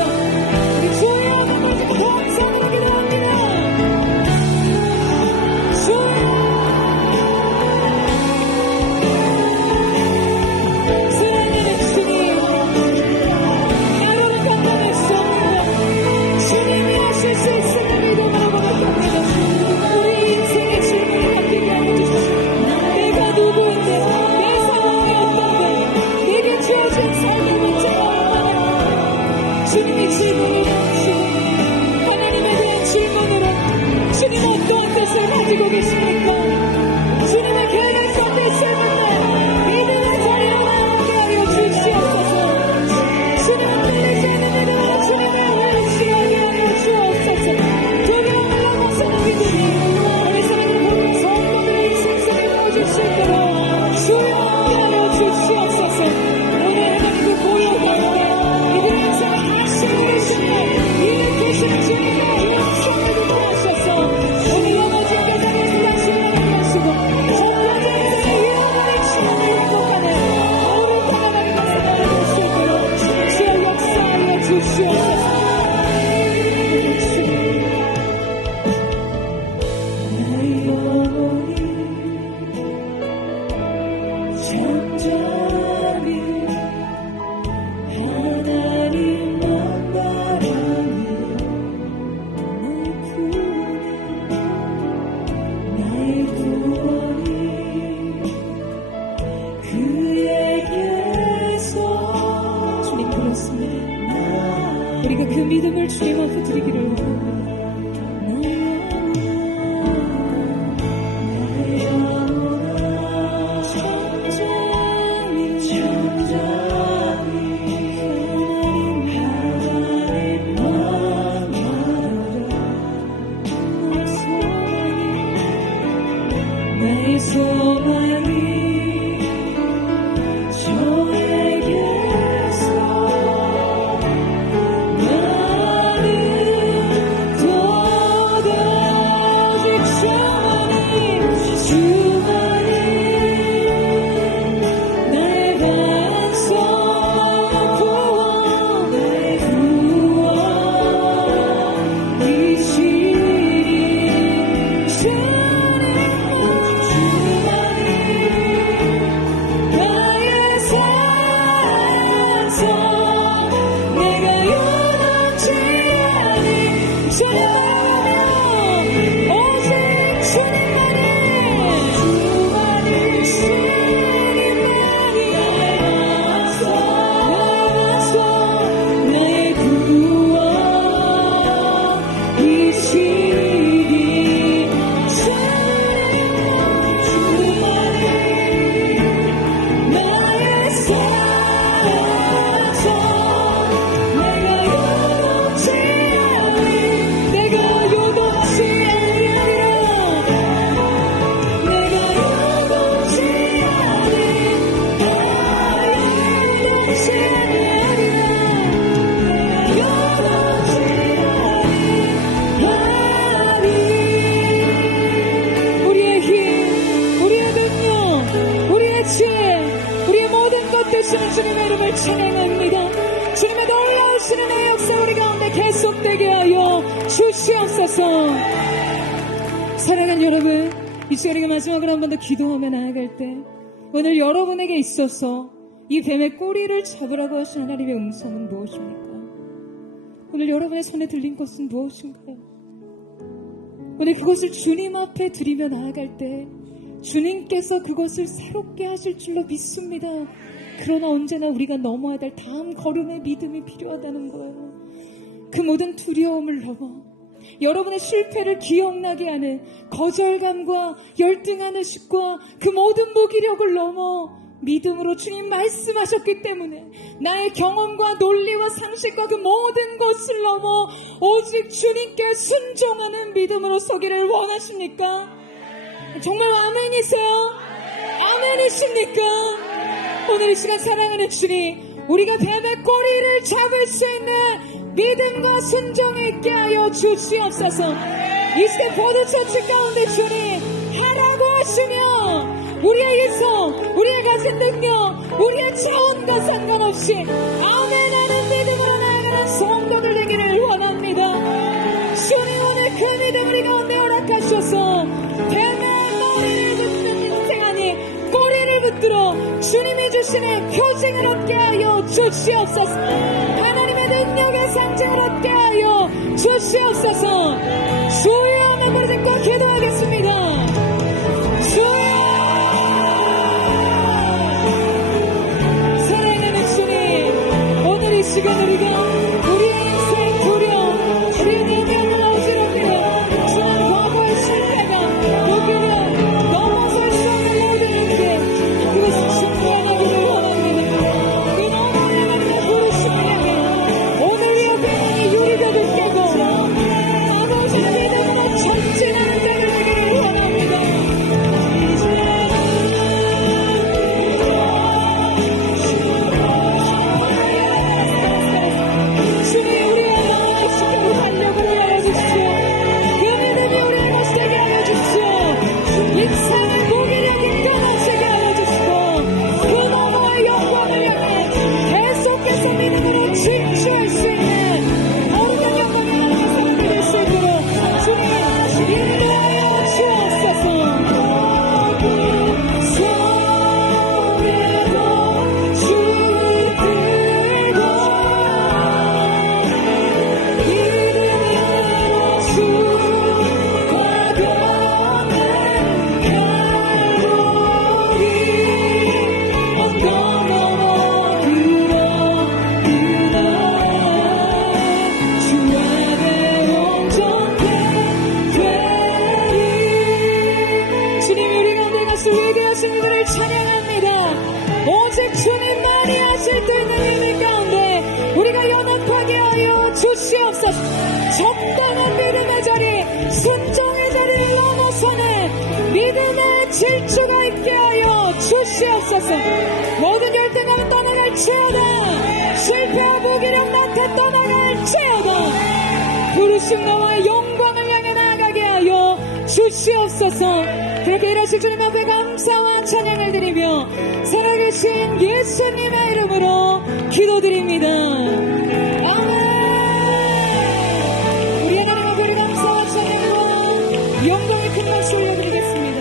우리 주의 아버지 감사하게 기도합니다. 사랑하는 주님, 나로는 감당할 수 없는 주님이 하실 수 있음을 믿음으로 고백합니다. 우리 인생의 질문을 바뀌게 하여 주시옵소서. 내가 누구인데, 내 상황이 어떤데, 내게 주어진 삶의 문제가 얼마나 주님이 질문을 멈추고 하나님에 대한 질문으로 주님 어떠한 뜻을 가지고 계십니까? 주님의 계획 가운데 있었는데 믿음의 자리로 나오게 하여 주시옵소서. 주님은 들리지 않는 믿음으로 주님의 의지하게 하여 주옵소서. 두려움을 넘어서는 믿음이 우리 사랑을 보면서 엉덩이를 신성히 모으실 대로 주여하게 하여 주시옵소서. 오늘 하나님 그 고요 가운데 이들 인생을 하시고 계시며 일으키신 주님의 영성을 듣게 하셔서 오늘 넘어진 배당을 다시 일어나게 하시고 전도자 인생의 위험한 시간을 회복하는 너를 따라가는 것을 알아주실 대로 주여 역사하여 주시옵소서. 나의 영혼이 잠잠히 하나님만 바라며 나의 구원이 그에게서 주님 그렇습니다. 우리가 그 믿음을 주님 앞에 드리기를 원합니다. 나의 영혼아 잠잠히 하나님만 바라라. 나의 소망이 저에게서 나는 도달하지 주만이 나의 반석 구원 나의 구원이시니 나의 계속되게 하여 주시옵소서. 사랑하는 여러분, 이 시간에 마지막으로 한 번 더 기도하며 나아갈 때 오늘 여러분에게 있어서 이 뱀의 꼬리를 잡으라고 하신 하나님의 음성은 무엇입니까? 오늘 여러분의 손에 들린 것은 무엇인가요? 오늘 그것을 주님 앞에 드리며 나아갈 때 주님께서 그것을 새롭게 하실 줄로 믿습니다. 그러나 언제나 우리가 넘어야 될 다음 걸음의 믿음이 필요하다는 거예요. 그 모든 두려움을 넘어 여러분의 실패를 기억나게 하는 거절감과 열등한 의식과 그 모든 무기력을 넘어 믿음으로 주님 말씀하셨기 때문에 나의 경험과 논리와 상식과 그 모든 것을 넘어 오직 주님께 순종하는 믿음으로 서기를 원하십니까? 정말 아멘이세요? 아멘이십니까? 오늘 이 시간 사랑하는 주님, 우리가 뱀의 꼬리를 잡을 수 있는 믿음과 순종이 있게 하여 주시옵소서. 이 시간 보드처치 가운데 주님 하라고 하시며 우리의 이성, 우리의 가진 능력, 우리의 차원과 상관없이 아멘하는 믿음으로 나아가는 성도들 되기를 원합니다. 주님 오늘 그 믿음 우리 가운데 허락하셔서 뱀의 머리를 붙는 인생 아니 꼬리를 붙들어 주님이 주시는 표징을 얻게 하여 주시옵소서. 하나님의 능력의 상징을 얻게 하여 주시옵소서. 주여 하는 부르짖고 기도하겠습니다. 주여, 이 시간 우리가 우리의 인생 두려움, 주님의 어지럽히며 주한 과거의 실패가 무기력 넘어설 수 없는 모든 인생 그것을 승리하기를 원합니다. 그 너무나 많은 부르심을 오늘 이 앞에 유리벽을 깨고 아버지 믿음으로 전진하는 때가 되기를 원합니다. 적당한 믿음의 자리, 순종의 자리를 넘어서는 믿음의 질주가 있게 하여 주시옵소서. 모든 열등감은 떠나갈지어다. 실패와 무기력 나태 떠나갈지어다. 부르심 나와의 영광을 향해 나아가게 하여 주시옵소서. 그렇게 일하실 주님 앞에 감사와 찬양을 드리며 살아계신 예수님의 이름으로 기도드립니다. 아멘. 영광의 큰 박수 올려드리겠습니다.